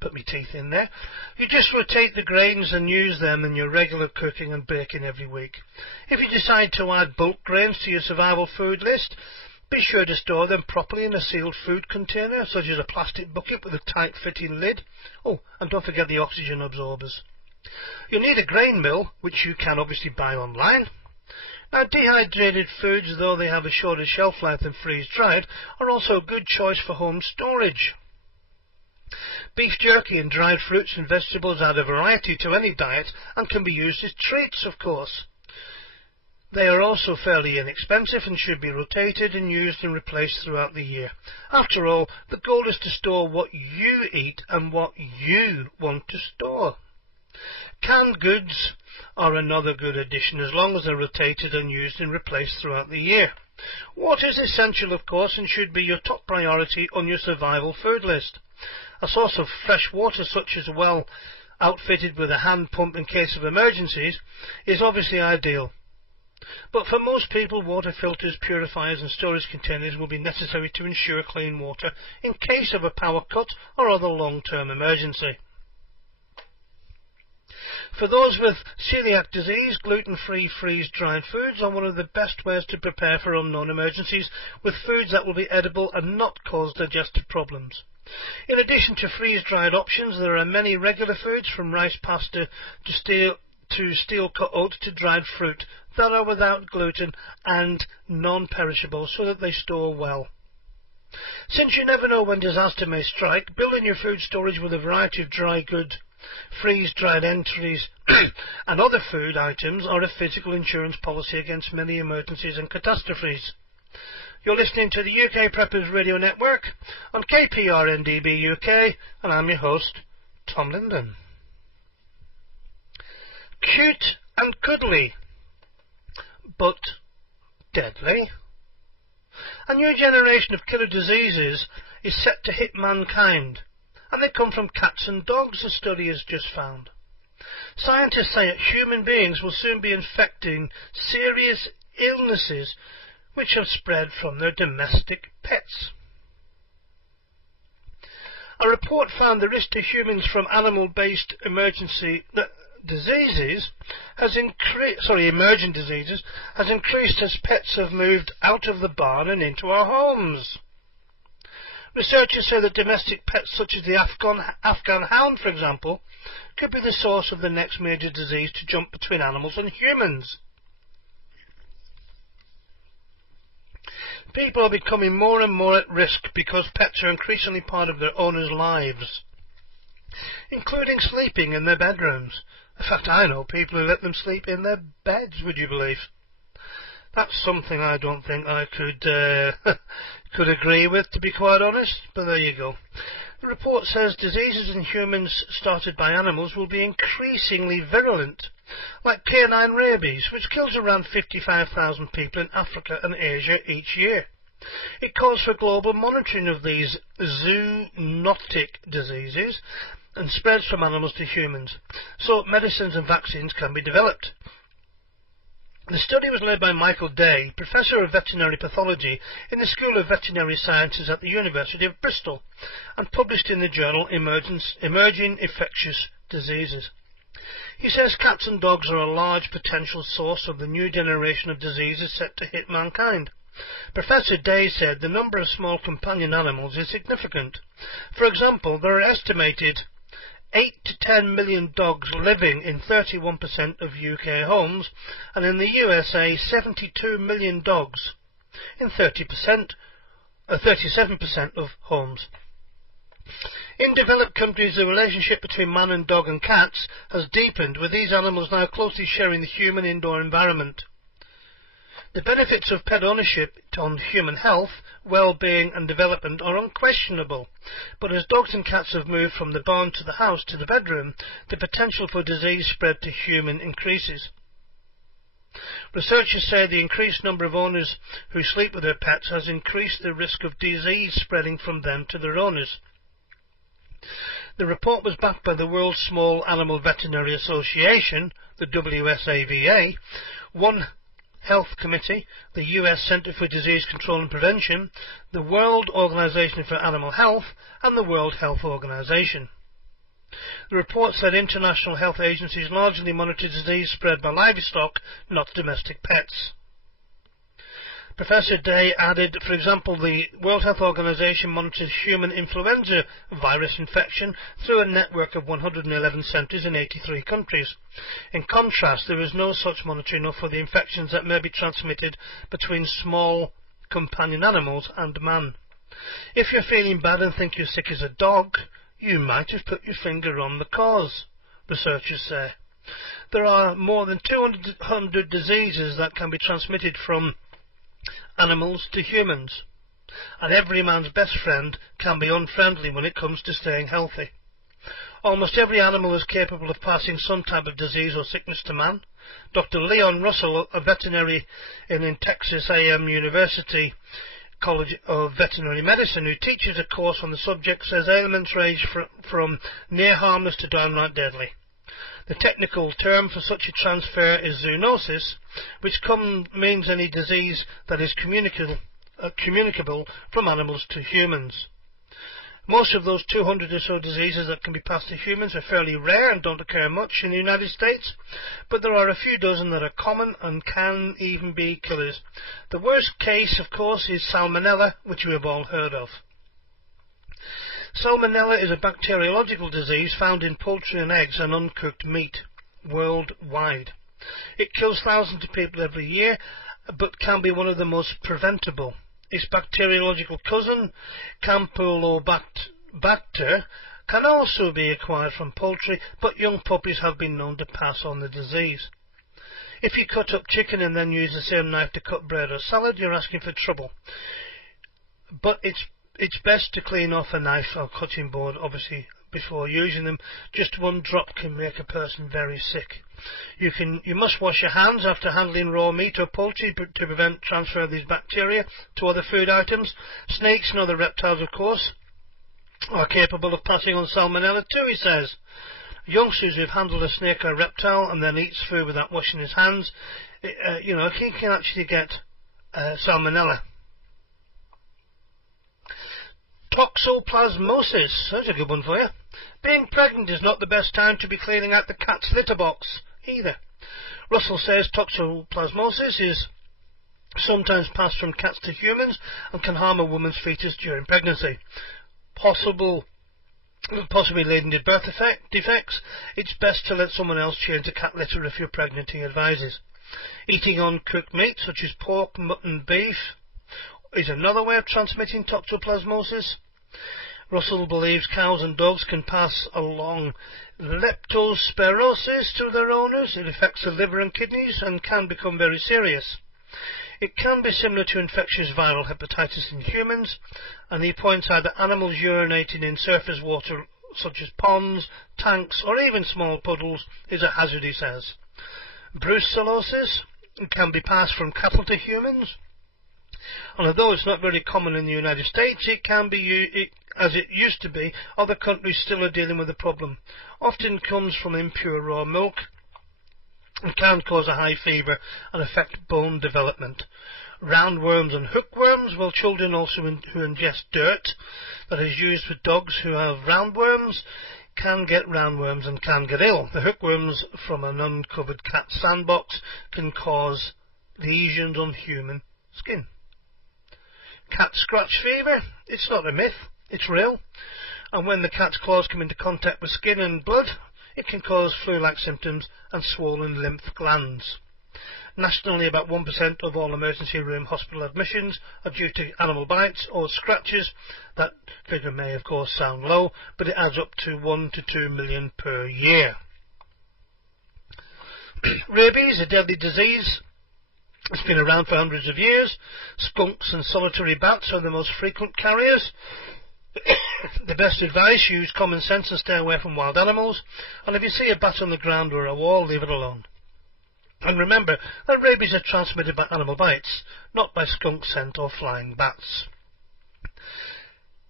Put my teeth in there. You just rotate the grains and use them in your regular cooking and baking every week. If you decide to add bulk grains to your survival food list, be sure to store them properly in a sealed food container, such as a plastic bucket with a tight-fitting lid. Oh, and don't forget the oxygen absorbers. You'll need a grain mill, which you can obviously buy online. Now, dehydrated foods, though they have a shorter shelf life than freeze-dried, are also a good choice for home storage. Beef jerky and dried fruits and vegetables add a variety to any diet and can be used as treats, of course. They are also fairly inexpensive and should be rotated and used and replaced throughout the year. After all, the goal is to store what you eat and what you want to store. Canned goods are another good addition as long as they're rotated and used and replaced throughout the year. Water is essential, of course, and should be your top priority on your survival food list. A source of fresh water, such as a well outfitted with a hand pump in case of emergencies, is obviously ideal. But for most people, water filters, purifiers and storage containers will be necessary to ensure clean water in case of a power cut or other long-term emergency. For those with celiac disease, gluten-free freeze-dried foods are one of the best ways to prepare for unknown emergencies with foods that will be edible and not cause digestive problems. In addition to freeze-dried options, there are many regular foods from rice pasta to steel-cut oats to dried fruit that are without gluten and non-perishable so that they store well. Since you never know when disaster may strike, building your food storage with a variety of dry goods, freeze-dried entries and other food items are a physical insurance policy against many emergencies and catastrophes. You're listening to the UK Preppers Radio Network on KPRNDB UK, and I'm your host, Tom Linden. Cute and cuddly, but deadly. A new generation of killer diseases is set to hit mankind, and they come from cats and dogs, a study has just found. Scientists say that human beings will soon be infecting serious illnesses which have spread from their domestic pets. A report found the risk to humans from animal-based emerging diseases has increased as pets have moved out of the barn and into our homes. Researchers say that domestic pets such as the Afghan hound, for example, could be the source of the next major disease to jump between animals and humans. People are becoming more and more at risk because pets are increasingly part of their owners' lives, including sleeping in their bedrooms. In fact, I know people who let them sleep in their beds, would you believe? That's something I don't think I could agree with, to be quite honest, but there you go. The report says diseases in humans started by animals will be increasingly virulent, like canine rabies, which kills around 55,000 people in Africa and Asia each year. It calls for global monitoring of these zoonotic diseases and spreads from animals to humans, so medicines and vaccines can be developed. The study was led by Michael Day, Professor of Veterinary Pathology in the School of Veterinary Sciences at the University of Bristol, and published in the journal Emerging Infectious Diseases. He says cats and dogs are a large potential source of the new generation of diseases set to hit mankind. Professor Day said the number of small companion animals is significant. For example, there are estimated 8 to 10 million dogs living in 31% of UK homes, and in the USA 72 million dogs in 37% of homes. In developed countries, the relationship between man and dog and cats has deepened, with these animals now closely sharing the human indoor environment. The benefits of pet ownership on human health, well-being and development are unquestionable, but as dogs and cats have moved from the barn to the house to the bedroom, the potential for disease spread to human increases. Researchers say the increased number of owners who sleep with their pets has increased the risk of disease spreading from them to their owners. The report was backed by the World Small Animal Veterinary Association, the WSAVA, One Health Committee, the US Center for Disease Control and Prevention, the World Organization for Animal Health, and the World Health Organization. The report said international health agencies largely monitor disease spread by livestock, not domestic pets. Professor Day added, for example, the World Health Organization monitors human influenza virus infection through a network of 111 centres in 83 countries. In contrast, there is no such monitoring for the infections that may be transmitted between small companion animals and man. If you're feeling bad and think you're sick as a dog, you might have put your finger on the cause, researchers say. There are more than 200 diseases that can be transmitted from animals to humans, and every man's best friend can be unfriendly when it comes to staying healthy. Almost every animal is capable of passing some type of disease or sickness to man. Dr. Leon Russell, a veterinary in Texas A&M University College of Veterinary Medicine, who teaches a course on the subject, says ailments range from near harmless to downright deadly. The technical term for such a transfer is zoonosis, which means any disease that is communicable from animals to humans. Most of those 200 or so diseases that can be passed to humans are fairly rare and don't occur much in the United States, but there are a few dozen that are common and can even be killers. The worst case, of course, is Salmonella, which we have all heard of. Salmonella is a bacteriological disease found in poultry and eggs and uncooked meat worldwide. It kills thousands of people every year, but can be one of the most preventable. Its bacteriological cousin, Campylobacter, can also be acquired from poultry, but young puppies have been known to pass on the disease. If you cut up chicken and then use the same knife to cut bread or salad, you're asking for trouble. But it's best to clean off a knife or cutting board, obviously, before using them. Just one drop can make a person very sick. You must wash your hands after handling raw meat or poultry to prevent transfer of these bacteria to other food items. Snakes and other reptiles, of course, are capable of passing on salmonella too, he says. Youngsters who've handled a snake or a reptile and then eats food without washing his hands, he can actually get salmonella. Toxoplasmosis, that's a good one for you. Being pregnant is not the best time to be cleaning out the cat's litter box either. Russell says toxoplasmosis is sometimes passed from cats to humans and can harm a woman's fetus during pregnancy. Possibly leading to birth defects. It's best to let someone else change the cat litter if you're pregnant, he advises. Eating uncooked meat such as pork, mutton, beef is another way of transmitting toxoplasmosis. Russell believes cows and dogs can pass along leptospirosis to their owners. It affects the liver and kidneys and can become very serious. It can be similar to infectious viral hepatitis in humans, and he points out that animals urinating in surface water such as ponds, tanks or even small puddles is a hazard, he says. Brucellosis can be passed from cattle to humans, and although it's not very common in the United States, it can be, as it used to be, other countries still are dealing with the problem. Often comes from impure raw milk and can cause a high fever and affect bone development. Roundworms and hookworms, well, children also who ingest dirt that is used with dogs who have roundworms can get roundworms and can get ill. The hookworms from an uncovered cat sandbox can cause lesions on human skin. Cat scratch fever, it's not a myth, it's real, and when the cat's claws come into contact with skin and blood, it can cause flu-like symptoms and swollen lymph glands. Nationally, about 1% of all emergency room hospital admissions are due to animal bites or scratches. That figure may, of course, sound low, but it adds up to 1 to 2 million per year. Rabies, a deadly disease. It's been around for hundreds of years. Skunks and solitary bats are the most frequent carriers. The best advice, use common sense and stay away from wild animals. And if you see a bat on the ground or a wall, leave it alone. And remember that rabies are transmitted by animal bites, not by skunk scent or flying bats.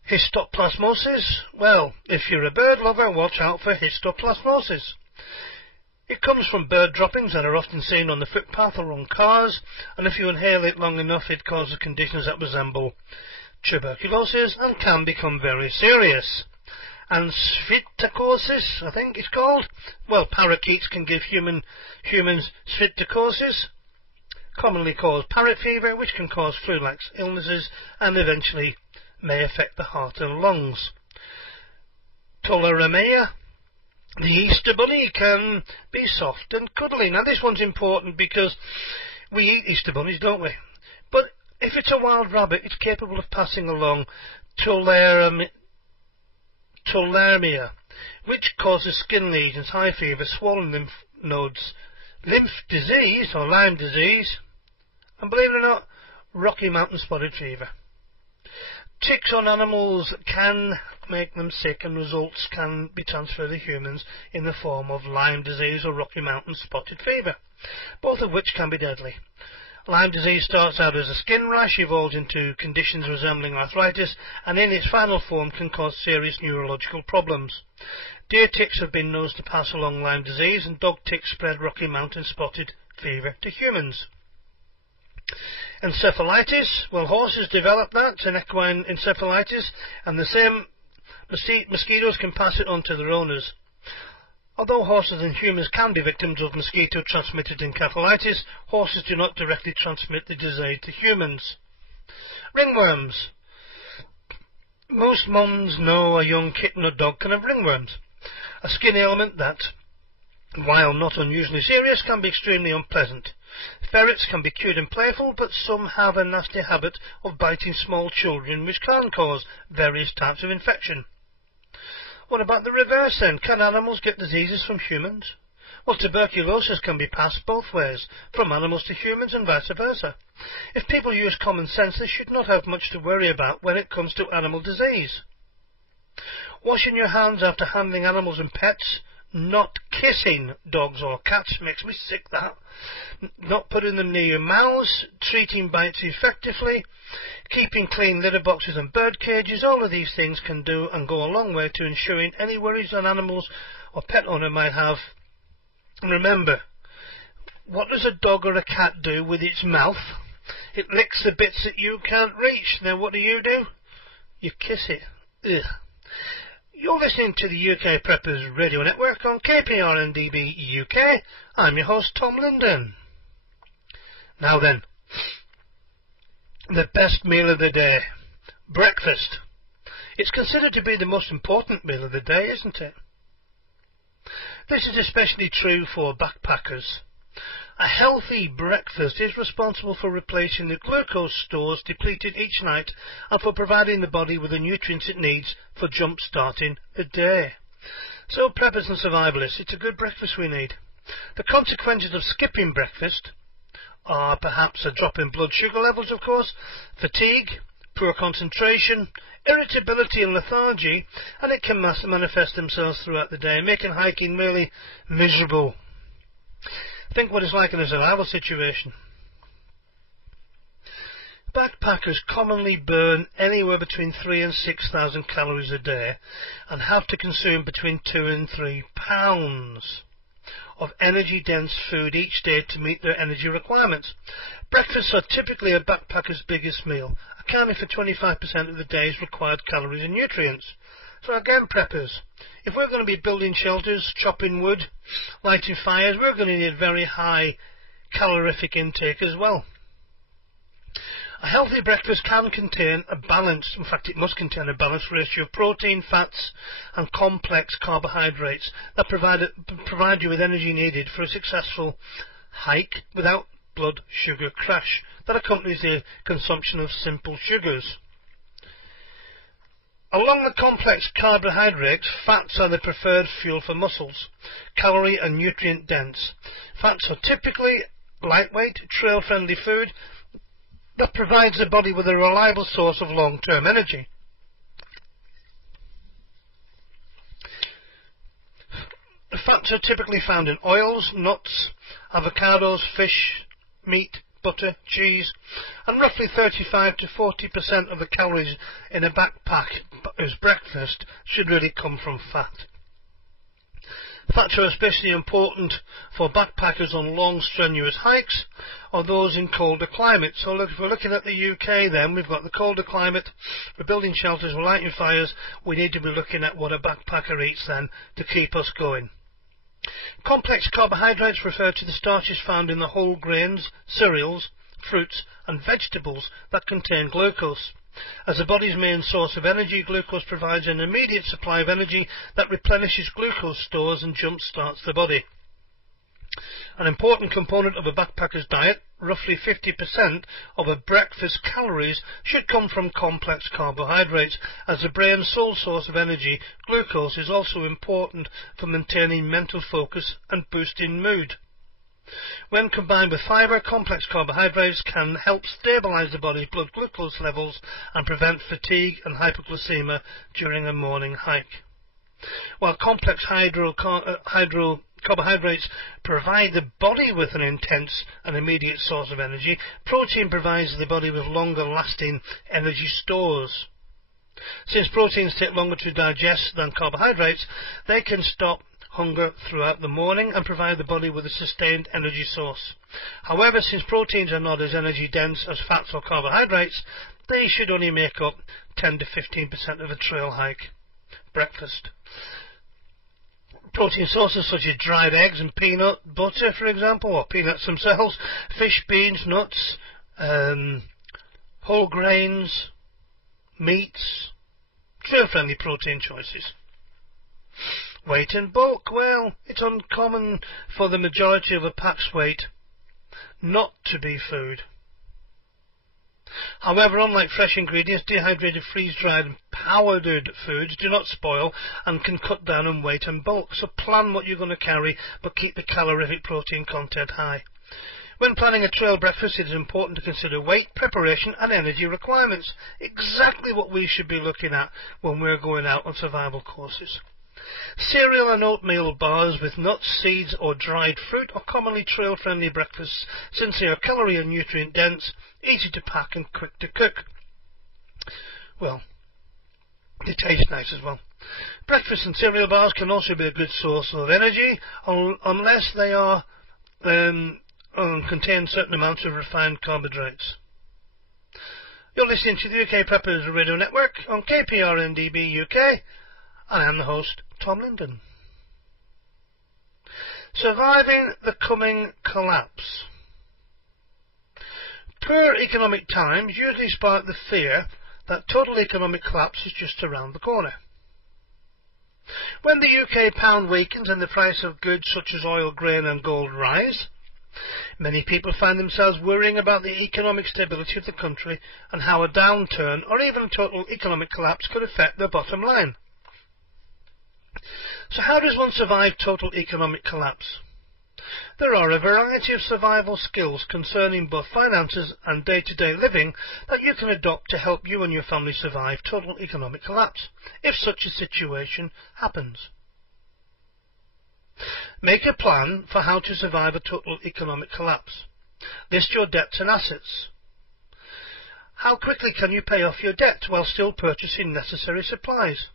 Histoplasmosis. Well, if you're a bird lover, watch out for histoplasmosis. It comes from bird droppings that are often seen on the footpath or on cars, and if you inhale it long enough, it causes conditions that resemble tuberculosis and can become very serious. And psittacosis, I think it's called. Well, parakeets can give humans psittacosis. commonly cause parrot fever, which can cause flu-like illnesses and eventually may affect the heart and lungs. Tularemia. The Easter bunny can be soft and cuddly. Now this one's important because we eat Easter bunnies, don't we? But if it's a wild rabbit, it's capable of passing along tularemia, which causes skin lesions, high fever, swollen lymph nodes, lymph disease or Lyme disease, and believe it or not, Rocky Mountain spotted fever. Ticks on animals can make them sick, and results can be transferred to humans in the form of Lyme disease or Rocky Mountain spotted fever, both of which can be deadly. Lyme disease starts out as a skin rash, evolves into conditions resembling arthritis, and in its final form can cause serious neurological problems. Deer ticks have been known to pass along Lyme disease, and dog ticks spread Rocky Mountain spotted fever to humans. Encephalitis. Well, horses develop that, an equine encephalitis, and the same mosquitoes can pass it on to their owners. Although horses and humans can be victims of mosquito-transmitted encephalitis, horses do not directly transmit the disease to humans. Ringworms. Most mums know a young kitten or dog can have ringworms, a skin ailment that, while not unusually serious, can be extremely unpleasant. Ferrets can be cute and playful, but some have a nasty habit of biting small children, which can cause various types of infection. What about the reverse then? Can animals get diseases from humans? Well, tuberculosis can be passed both ways, from animals to humans and vice versa. If people use common sense, they should not have much to worry about when it comes to animal disease. Washing your hands after handling animals and pets, not kissing dogs or cats, makes me sick, that. Not putting them near your mouths, treating bites effectively, keeping clean litter boxes and bird cages, all of these things can do and go a long way to ensuring any worries an animals or pet owner might have. And remember, what does a dog or a cat do with its mouth? It licks the bits that you can't reach. Now what do? You kiss it. Ugh. You're listening to the UK Preppers Radio Network on KPRNDB UK. I'm your host, Tom Linden. Now then, the best meal of the day. Breakfast. It's considered to be the most important meal of the day, isn't it? This is especially true for backpackers. A healthy breakfast is responsible for replacing the glucose stores depleted each night and for providing the body with the nutrients it needs for jump-starting the day. So, preppers and survivalists, it's a good breakfast we need. The consequences of skipping breakfast are perhaps a drop in blood sugar levels, of course, fatigue, poor concentration, irritability and lethargy, and it can manifest themselves throughout the day, making hiking really miserable. Think what it's like in a survival situation. Backpackers commonly burn anywhere between 3,000 and 6,000 calories a day and have to consume between 2 and 3 pounds of energy-dense food each day to meet their energy requirements. Breakfasts are typically a backpacker's biggest meal, accounting for 25% of the day's required calories and nutrients. So again, preppers, if we're going to be building shelters, chopping wood, lighting fires, we're going to need a very high calorific intake as well. A healthy breakfast can contain a balanced, in fact it must contain a balanced ratio of protein, fats and complex carbohydrates that provide you with energy needed for a successful hike without blood sugar crash that accompanies the consumption of simple sugars. Along the complex carbohydrates, fats are the preferred fuel for muscles, calorie and nutrient dense. Fats are typically lightweight, trail-friendly food that provides the body with a reliable source of long-term energy. The fats are typically found in oils, nuts, avocados, fish, meat, butter, cheese, and roughly 35 to 40% of the calories in a backpacker's breakfast should really come from fat. Fats are especially important for backpackers on long, strenuous hikes or those in colder climates. So look, if we're looking at the UK then, we've got the colder climate, we're building shelters, we're lighting fires, we need to be looking at what a backpacker eats then to keep us going. Complex carbohydrates refer to the starches found in the whole grains, cereals, fruits and vegetables that contain glucose. As the body's main source of energy, glucose provides an immediate supply of energy that replenishes glucose stores and jump-starts the body. An important component of a backpacker's diet, roughly 50% of a breakfast calories, should come from complex carbohydrates. As the brain's sole source of energy, glucose is also important for maintaining mental focus and boosting mood. When combined with fibre, complex carbohydrates can help stabilise the body's blood glucose levels and prevent fatigue and hypoglycemia during a morning hike. While complex carbohydrates provide the body with an intense and immediate source of energy, protein provides the body with longer-lasting energy stores. Since proteins take longer to digest than carbohydrates, they can stop hunger throughout the morning and provide the body with a sustained energy source. However, since proteins are not as energy dense as fats or carbohydrates, they should only make up 10 to 15% of a trail hike breakfast. Protein sources such as dried eggs and peanut butter, for example, or peanuts themselves, fish, beans, nuts, whole grains, meats, trail-friendly protein choices. Weight and bulk. Well, it's uncommon for the majority of a pack's weight not to be food. However, unlike fresh ingredients, dehydrated, freeze-dried and powdered foods do not spoil and can cut down on weight and bulk. So plan what you're going to carry, but keep the calorific protein content high. When planning a trail breakfast, it is important to consider weight, preparation and energy requirements. Exactly what we should be looking at when we're going out on survival courses. Cereal and oatmeal bars with nuts, seeds or dried fruit are commonly trail-friendly breakfasts since they are calorie and nutrient dense, easy to pack and quick to cook. Well, they taste nice as well. Breakfast and cereal bars can also be a good source of energy unless they are contain certain amounts of refined carbohydrates. You're listening to the UK Preppers Radio Network on KPRNDB UK. I am the host, Tom Linden. Surviving the coming collapse. Poor economic times usually spark the fear that total economic collapse is just around the corner. When the UK pound weakens and the price of goods such as oil, grain and gold rise, many people find themselves worrying about the economic stability of the country and how a downturn or even total economic collapse could affect their bottom line. So how does one survive total economic collapse? There are a variety of survival skills concerning both finances and day-to-day living that you can adopt to help you and your family survive total economic collapse, if such a situation happens. Make a plan for how to survive a total economic collapse. List your debts and assets. How quickly can you pay off your debt while still purchasing necessary supplies?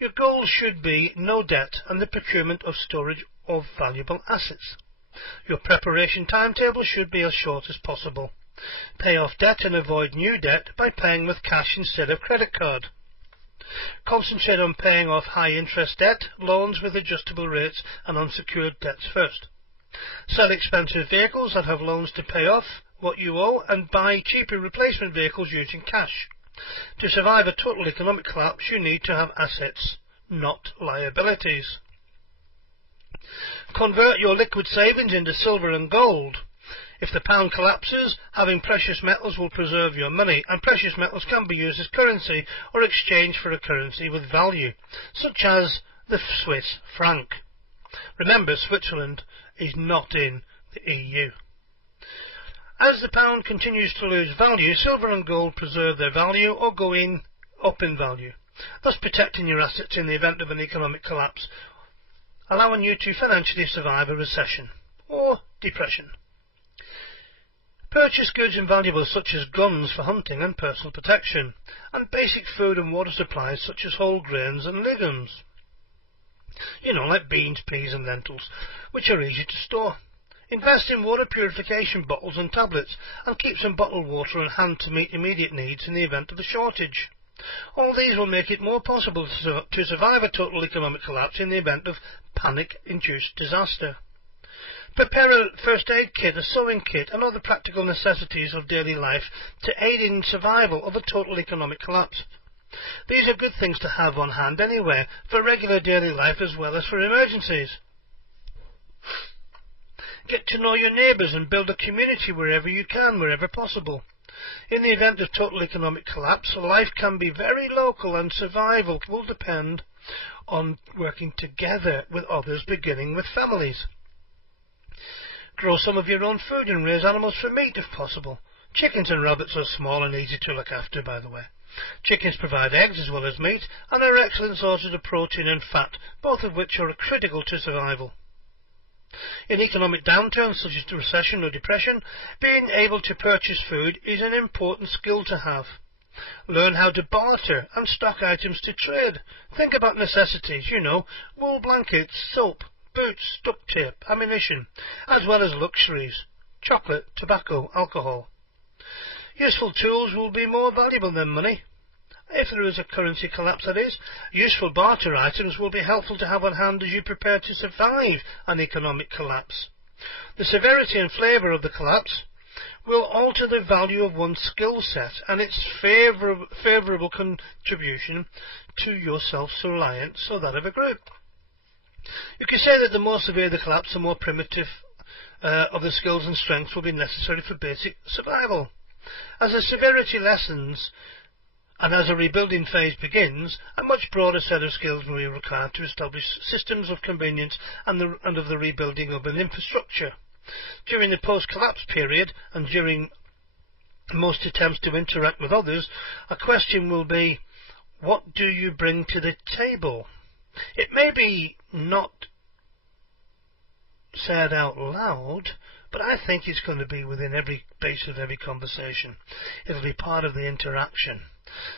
Your goal should be no debt and the procurement of storage of valuable assets. Your preparation timetable should be as short as possible. Pay off debt and avoid new debt by paying with cash instead of credit card. Concentrate on paying off high-interest debt, loans with adjustable rates and unsecured debts first. Sell expensive vehicles that have loans to pay off what you owe and buy cheaper replacement vehicles using cash. To survive a total economic collapse, you need to have assets, not liabilities. Convert your liquid savings into silver and gold. If the pound collapses, having precious metals will preserve your money, and precious metals can be used as currency or exchanged for a currency with value, such as the Swiss franc. Remember, Switzerland is not in the EU. As the pound continues to lose value, silver and gold preserve their value or go up in value, thus protecting your assets in the event of an economic collapse, allowing you to financially survive a recession or depression. Purchase goods and valuables such as guns for hunting and personal protection, and basic food and water supplies such as whole grains and legumes. Like beans, peas and lentils, which are easy to store. Invest in water purification bottles and tablets, and keep some bottled water on hand to meet immediate needs in the event of a shortage. All these will make it more possible to survive a total economic collapse in the event of panic-induced disaster. Prepare a first aid kit, a sewing kit, and other practical necessities of daily life to aid in survival of a total economic collapse. These are good things to have on hand anyway, for regular daily life as well as for emergencies. Get to know your neighbours and build a community wherever you can, wherever possible. In the event of total economic collapse, life can be very local and survival will depend on working together with others, beginning with families. Grow some of your own food and raise animals for meat if possible. Chickens and rabbits are small and easy to look after, by the way. Chickens provide eggs as well as meat and are excellent sources of protein and fat, both of which are critical to survival. In economic downturns such as recession or depression, being able to purchase food is an important skill to have. Learn how to barter and stock items to trade. Think about necessities, wool blankets, soap, boots, duct tape, ammunition, as well as luxuries, chocolate, tobacco, alcohol. Useful tools will be more valuable than money. If there is a currency collapse, that is, useful barter items will be helpful to have on hand as you prepare to survive an economic collapse. The severity and flavour of the collapse will alter the value of one's skill set and its favourable contribution to your self-reliance or that of a group. You can say that the more severe the collapse, the more primitive of the skills and strengths will be necessary for basic survival. As the severity lessens, and as a rebuilding phase begins, a much broader set of skills will be required to establish systems of convenience and of the rebuilding of an infrastructure. During the post-collapse period, and during most attempts to interact with others, a question will be, what do you bring to the table? It may be not said out loud, but I think it's going to be within every base of every conversation. It'll be part of the interaction.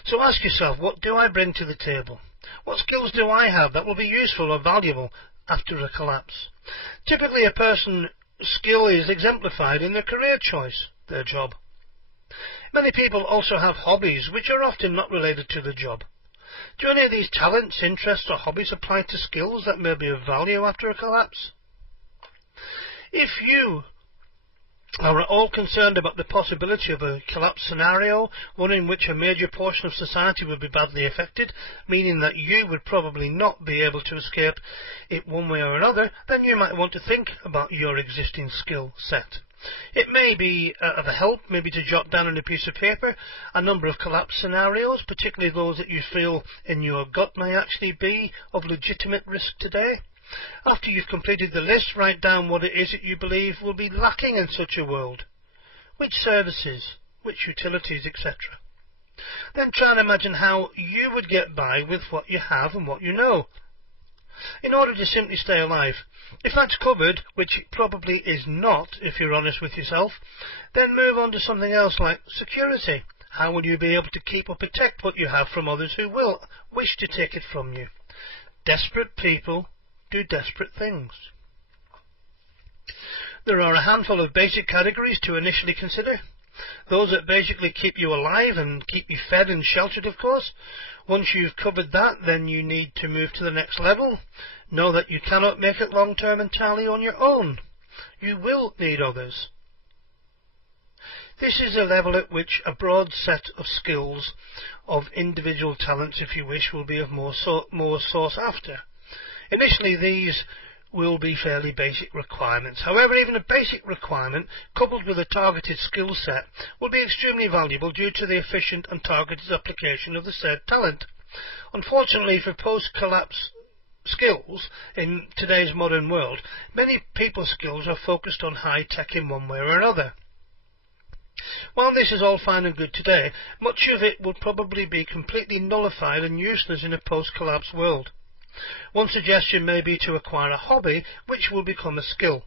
So ask yourself, what do I bring to the table? What skills do I have that will be useful or valuable after a collapse? Typically a person's skill is exemplified in their career choice, their job. Many people also have hobbies which are often not related to the job. Do any of these talents, interests or hobbies apply to skills that may be of value after a collapse? If you are all concerned about the possibility of a collapse scenario, one in which a major portion of society would be badly affected, meaning that you would probably not be able to escape it one way or another, then you might want to think about your existing skill set. It may be of a help, maybe to jot down on a piece of paper a number of collapse scenarios, particularly those that you feel in your gut may actually be of legitimate risk today. After you've completed the list, write down what it is that you believe will be lacking in such a world. Which services, which utilities, etc. Then try and imagine how you would get by with what you have and what you know, in order to simply stay alive. If that's covered, which it probably is not if you're honest with yourself, then move on to something else like security. How will you be able to keep or protect what you have from others who will wish to take it from you? Desperate people do desperate things. There are a handful of basic categories to initially consider. Those that basically keep you alive and keep you fed and sheltered, of course. Once you've covered that, then you need to move to the next level. Know that you cannot make it long-term entirely on your own. You will need others. This is a level at which a broad set of skills, of individual talents, if you wish, will be of more source after. Initially, these will be fairly basic requirements. However, even a basic requirement, coupled with a targeted skill set, will be extremely valuable due to the efficient and targeted application of the said talent. Unfortunately, for post-collapse skills in today's modern world, many people's skills are focused on high-tech in one way or another. While this is all fine and good today, much of it will probably be completely nullified and useless in a post-collapse world. One suggestion may be to acquire a hobby which will become a skill.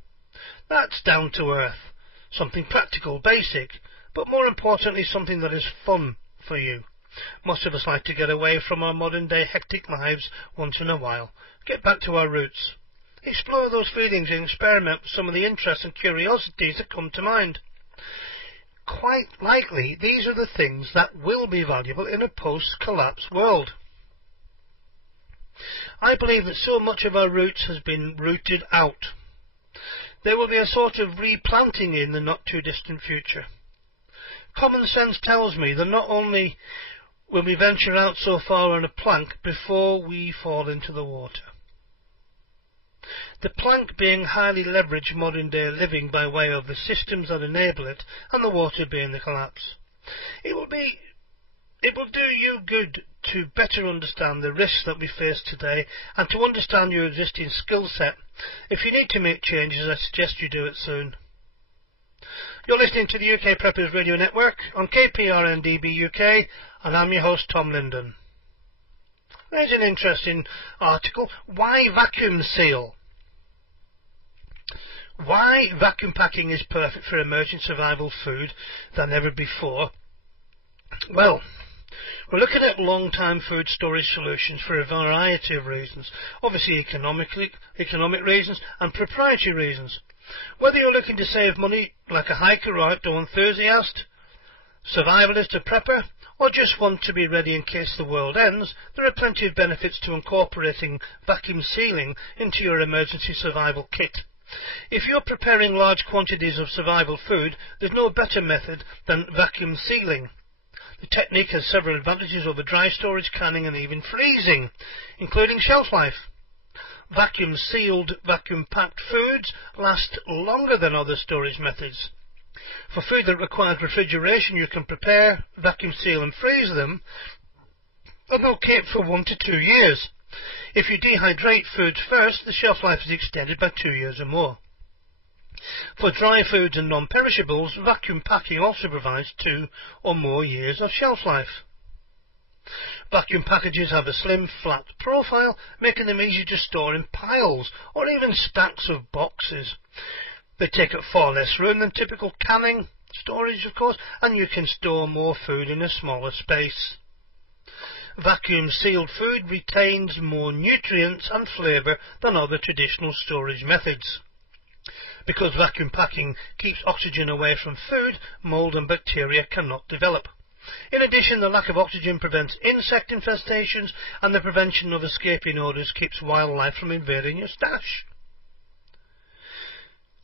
That's down to earth, something practical, basic, but more importantly something that is fun for you. Most of us like to get away from our modern day hectic lives once in a while, get back to our roots. Explore those feelings and experiment with some of the interests and curiosities that come to mind. quite likely these are the things that will be valuable in a post-collapse world. I believe that so much of our roots has been rooted out. There will be a sort of replanting in the not-too-distant future. Common sense tells me that not only will we venture out so far on a plank before we fall into the water. The plank being highly leveraged modern-day living by way of the systems that enable it, and the water being the collapse. It will do you good to better understand the risks that we face today and to understand your existing skill set. If you need to make changes, I suggest you do it soon. You're listening to the UK Preppers Radio Network on KPRNDB UK, and I'm your host, Tom Linden. There's an interesting article. Why vacuum seal? Why vacuum packing is perfect for emergent survival food than ever before? Well, we're looking at long-time food storage solutions for a variety of reasons. Obviously economic reasons and proprietary reasons. Whether you're looking to save money like a hiker or outdoor enthusiast, survivalist or prepper, or just want to be ready in case the world ends, there are plenty of benefits to incorporating vacuum sealing into your emergency survival kit. If you're preparing large quantities of survival food, there's no better method than vacuum sealing. The technique has several advantages over dry storage, canning and even freezing, including shelf life. Vacuum sealed, vacuum packed foods last longer than other storage methods. For food that requires refrigeration, you can prepare, vacuum seal and freeze them, and they'll keep for 1 to 2 years. If you dehydrate foods first, the shelf life is extended by 2 years or more. For dry foods and non-perishables, vacuum packing also provides 2 or more years of shelf life. Vacuum packages have a slim, flat profile, making them easy to store in piles or even stacks of boxes. They take up far less room than typical canning storage, of course, and you can store more food in a smaller space. Vacuum sealed food retains more nutrients and flavour than other traditional storage methods. Because vacuum packing keeps oxygen away from food, mould and bacteria cannot develop. In addition, the lack of oxygen prevents insect infestations, and the prevention of escaping odours keeps wildlife from invading your stash.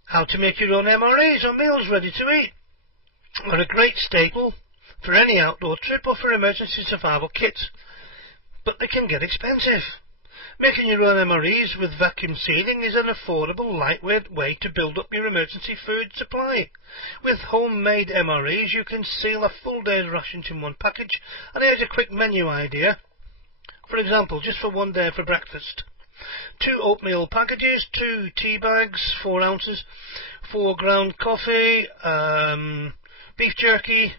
How to make your own MREs or meals ready to eat are a great staple for any outdoor trip or for emergency survival kits, but they can get expensive. Making your own MREs with vacuum sealing is an affordable, lightweight way to build up your emergency food supply. With homemade MREs, you can seal a full day's rations in one package, and here's a quick menu idea. For example, just for 1 day for breakfast. 2 oatmeal packages, 2 tea bags, 4 ounces, 4 ground coffee, beef jerky,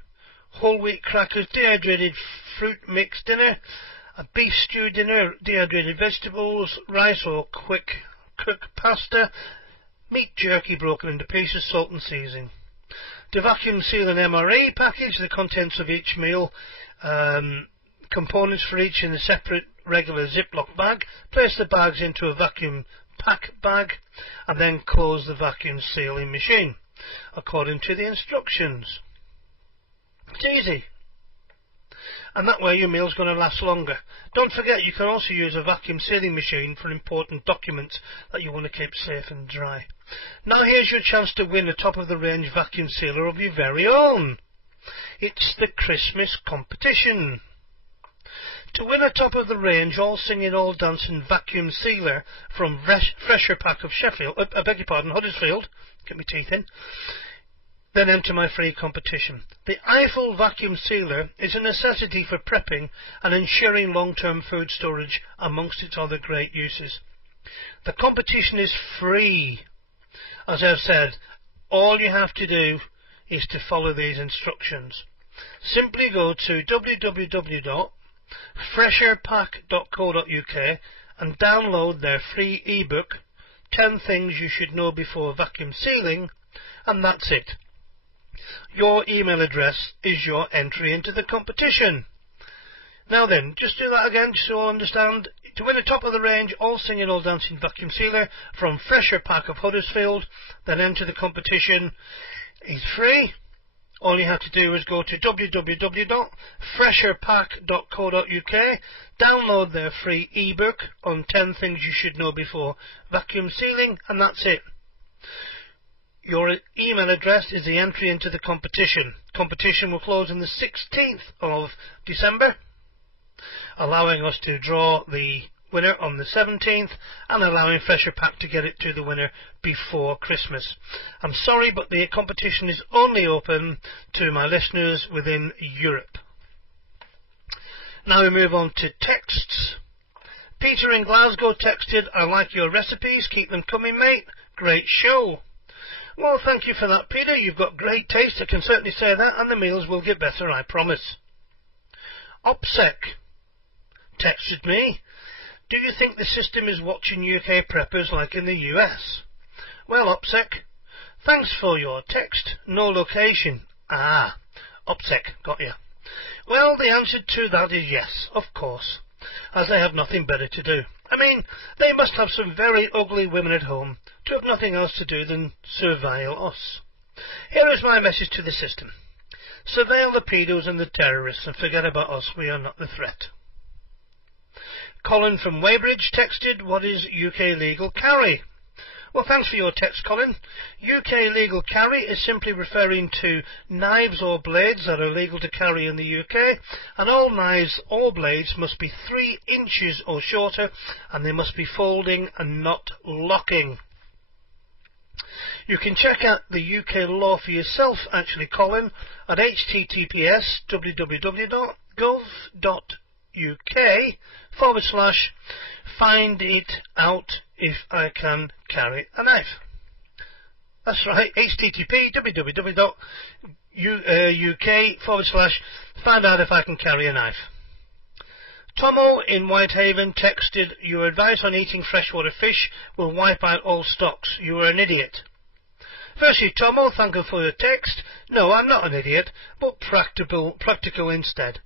whole wheat crackers, dehydrated fruit mix dinner, a beef stew dinner, dehydrated vegetables, rice or quick cook pasta, meat jerky broken into pieces, salt and seasoning. To vacuum seal an MRE package, the contents of each meal, components for each in a separate regular Ziploc bag, place the bags into a vacuum pack bag and then close the vacuum sealing machine according to the instructions. It's easy. And that way your meal's going to last longer. Don't forget, you can also use a vacuum sealing machine for important documents that you want to keep safe and dry. Now here's your chance to win a top-of-the-range vacuum sealer of your very own. It's the Christmas competition. To win a top-of-the-range, all-singing, all-dancing vacuum sealer from Fresher Pack of Huddersfield, get my teeth in, then enter my free competition. The Eiffel vacuum sealer is a necessity for prepping and ensuring long-term food storage, amongst its other great uses. The competition is free. As I've said, all you have to do is to follow these instructions. Simply go to www.fresherpack.co.uk and download their free ebook, 10 Things You Should Know Before Vacuum Sealing, and that's it. Your email address is your entry into the competition. Now then, just do that again so you'll understand. To win a top-of-the-range, all-singing, all-dancing vacuum sealer from Fresher Pack of Huddersfield, then enter the competition. It's free. All you have to do is go to www.fresherpack.co.uk, download their free ebook on 10 things you should know before vacuum sealing, and that's it. Your email address is the entry into the competition. Competition will close on the 16th of December, allowing us to draw the winner on the 17th and allowing Fresher Pack to get it to the winner before Christmas. I'm sorry, but the competition is only open to my listeners within Europe. Now we move on to texts. Peter in Glasgow texted, "I like your recipes, keep them coming, mate. Great show." Well, thank you for that, Peter. You've got great taste, I can certainly say that, and the meals will get better, I promise. OPSEC texted me, "Do you think the system is watching UK preppers like in the US?" Well, OPSEC, thanks for your text. No location. OPSEC, got you. Well, the answer to that is yes, of course, as they have nothing better to do. I mean, they must have some very ugly women at home to have nothing else to do than surveil us. Here is my message to the system. Surveil the pedos and the terrorists and forget about us, we are not the threat. Colin from Weybridge texted, "What is UK legal carry?" Well, thanks for your text, Colin. UK legal carry is simply referring to knives or blades that are legal to carry in the UK, and all knives or blades must be 3 inches or shorter, and they must be folding and not locking. You can check out the UK law for yourself, actually, Colin, at https://gov.uk/find it out if I can carry a knife. That's right, http://uk/find out if I can carry a knife. Tomo in Whitehaven texted, "Your advice on eating freshwater fish will wipe out all stocks. You are an idiot." Firstly, Tomo, thank you for your text. No, I'm not an idiot, but practical instead.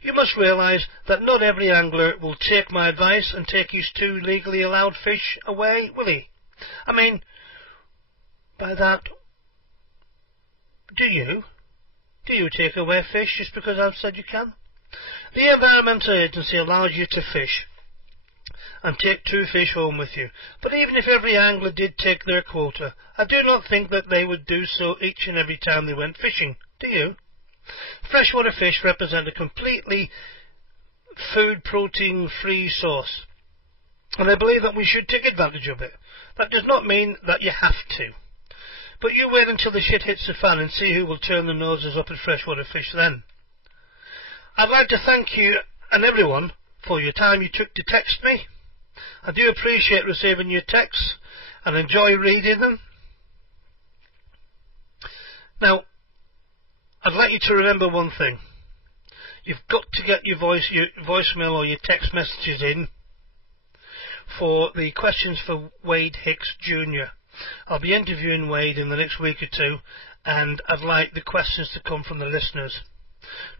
You must realise that not every angler will take my advice and take his 2 legally allowed fish away, will he? I mean, by that, do you? Do you take away fish just because I've said you can? The Environmental Agency allows you to fish and take 2 fish home with you. But even if every angler did take their quota, I do not think that they would do so each and every time they went fishing. Do you? Freshwater fish represent a completely food protein-free source, and I believe that we should take advantage of it. That does not mean that you have to. But you wait until the shit hits the fan and see who will turn their noses up at freshwater fish then. I'd like to thank you and everyone for your time you took to text me. I do appreciate receiving your texts and enjoy reading them. Now, I'd like you to remember one thing. You've got to get your voicemail or your text messages in for the questions for Wade Hicks Jr. I'll be interviewing Wade in the next week or 2, and I'd like the questions to come from the listeners.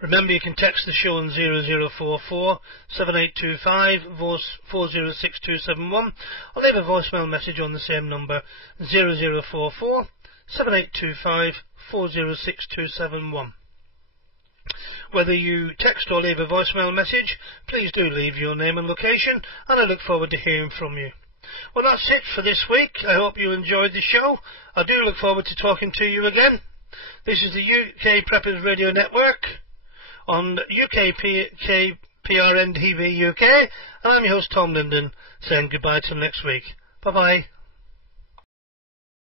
Remember, you can text the show on 0044 7825 406271 or leave a voicemail message on the same number, 0044 7825 406271. Whether you text or leave a voicemail message, please do leave your name and location, and I look forward to hearing from you. Well, that's it for this week. I hope you enjoyed the show. I do look forward to talking to you again. This is the UK Preppers Radio Network on PRN TV UK, and I'm your host Tom Linden, saying goodbye till next week. Bye-bye.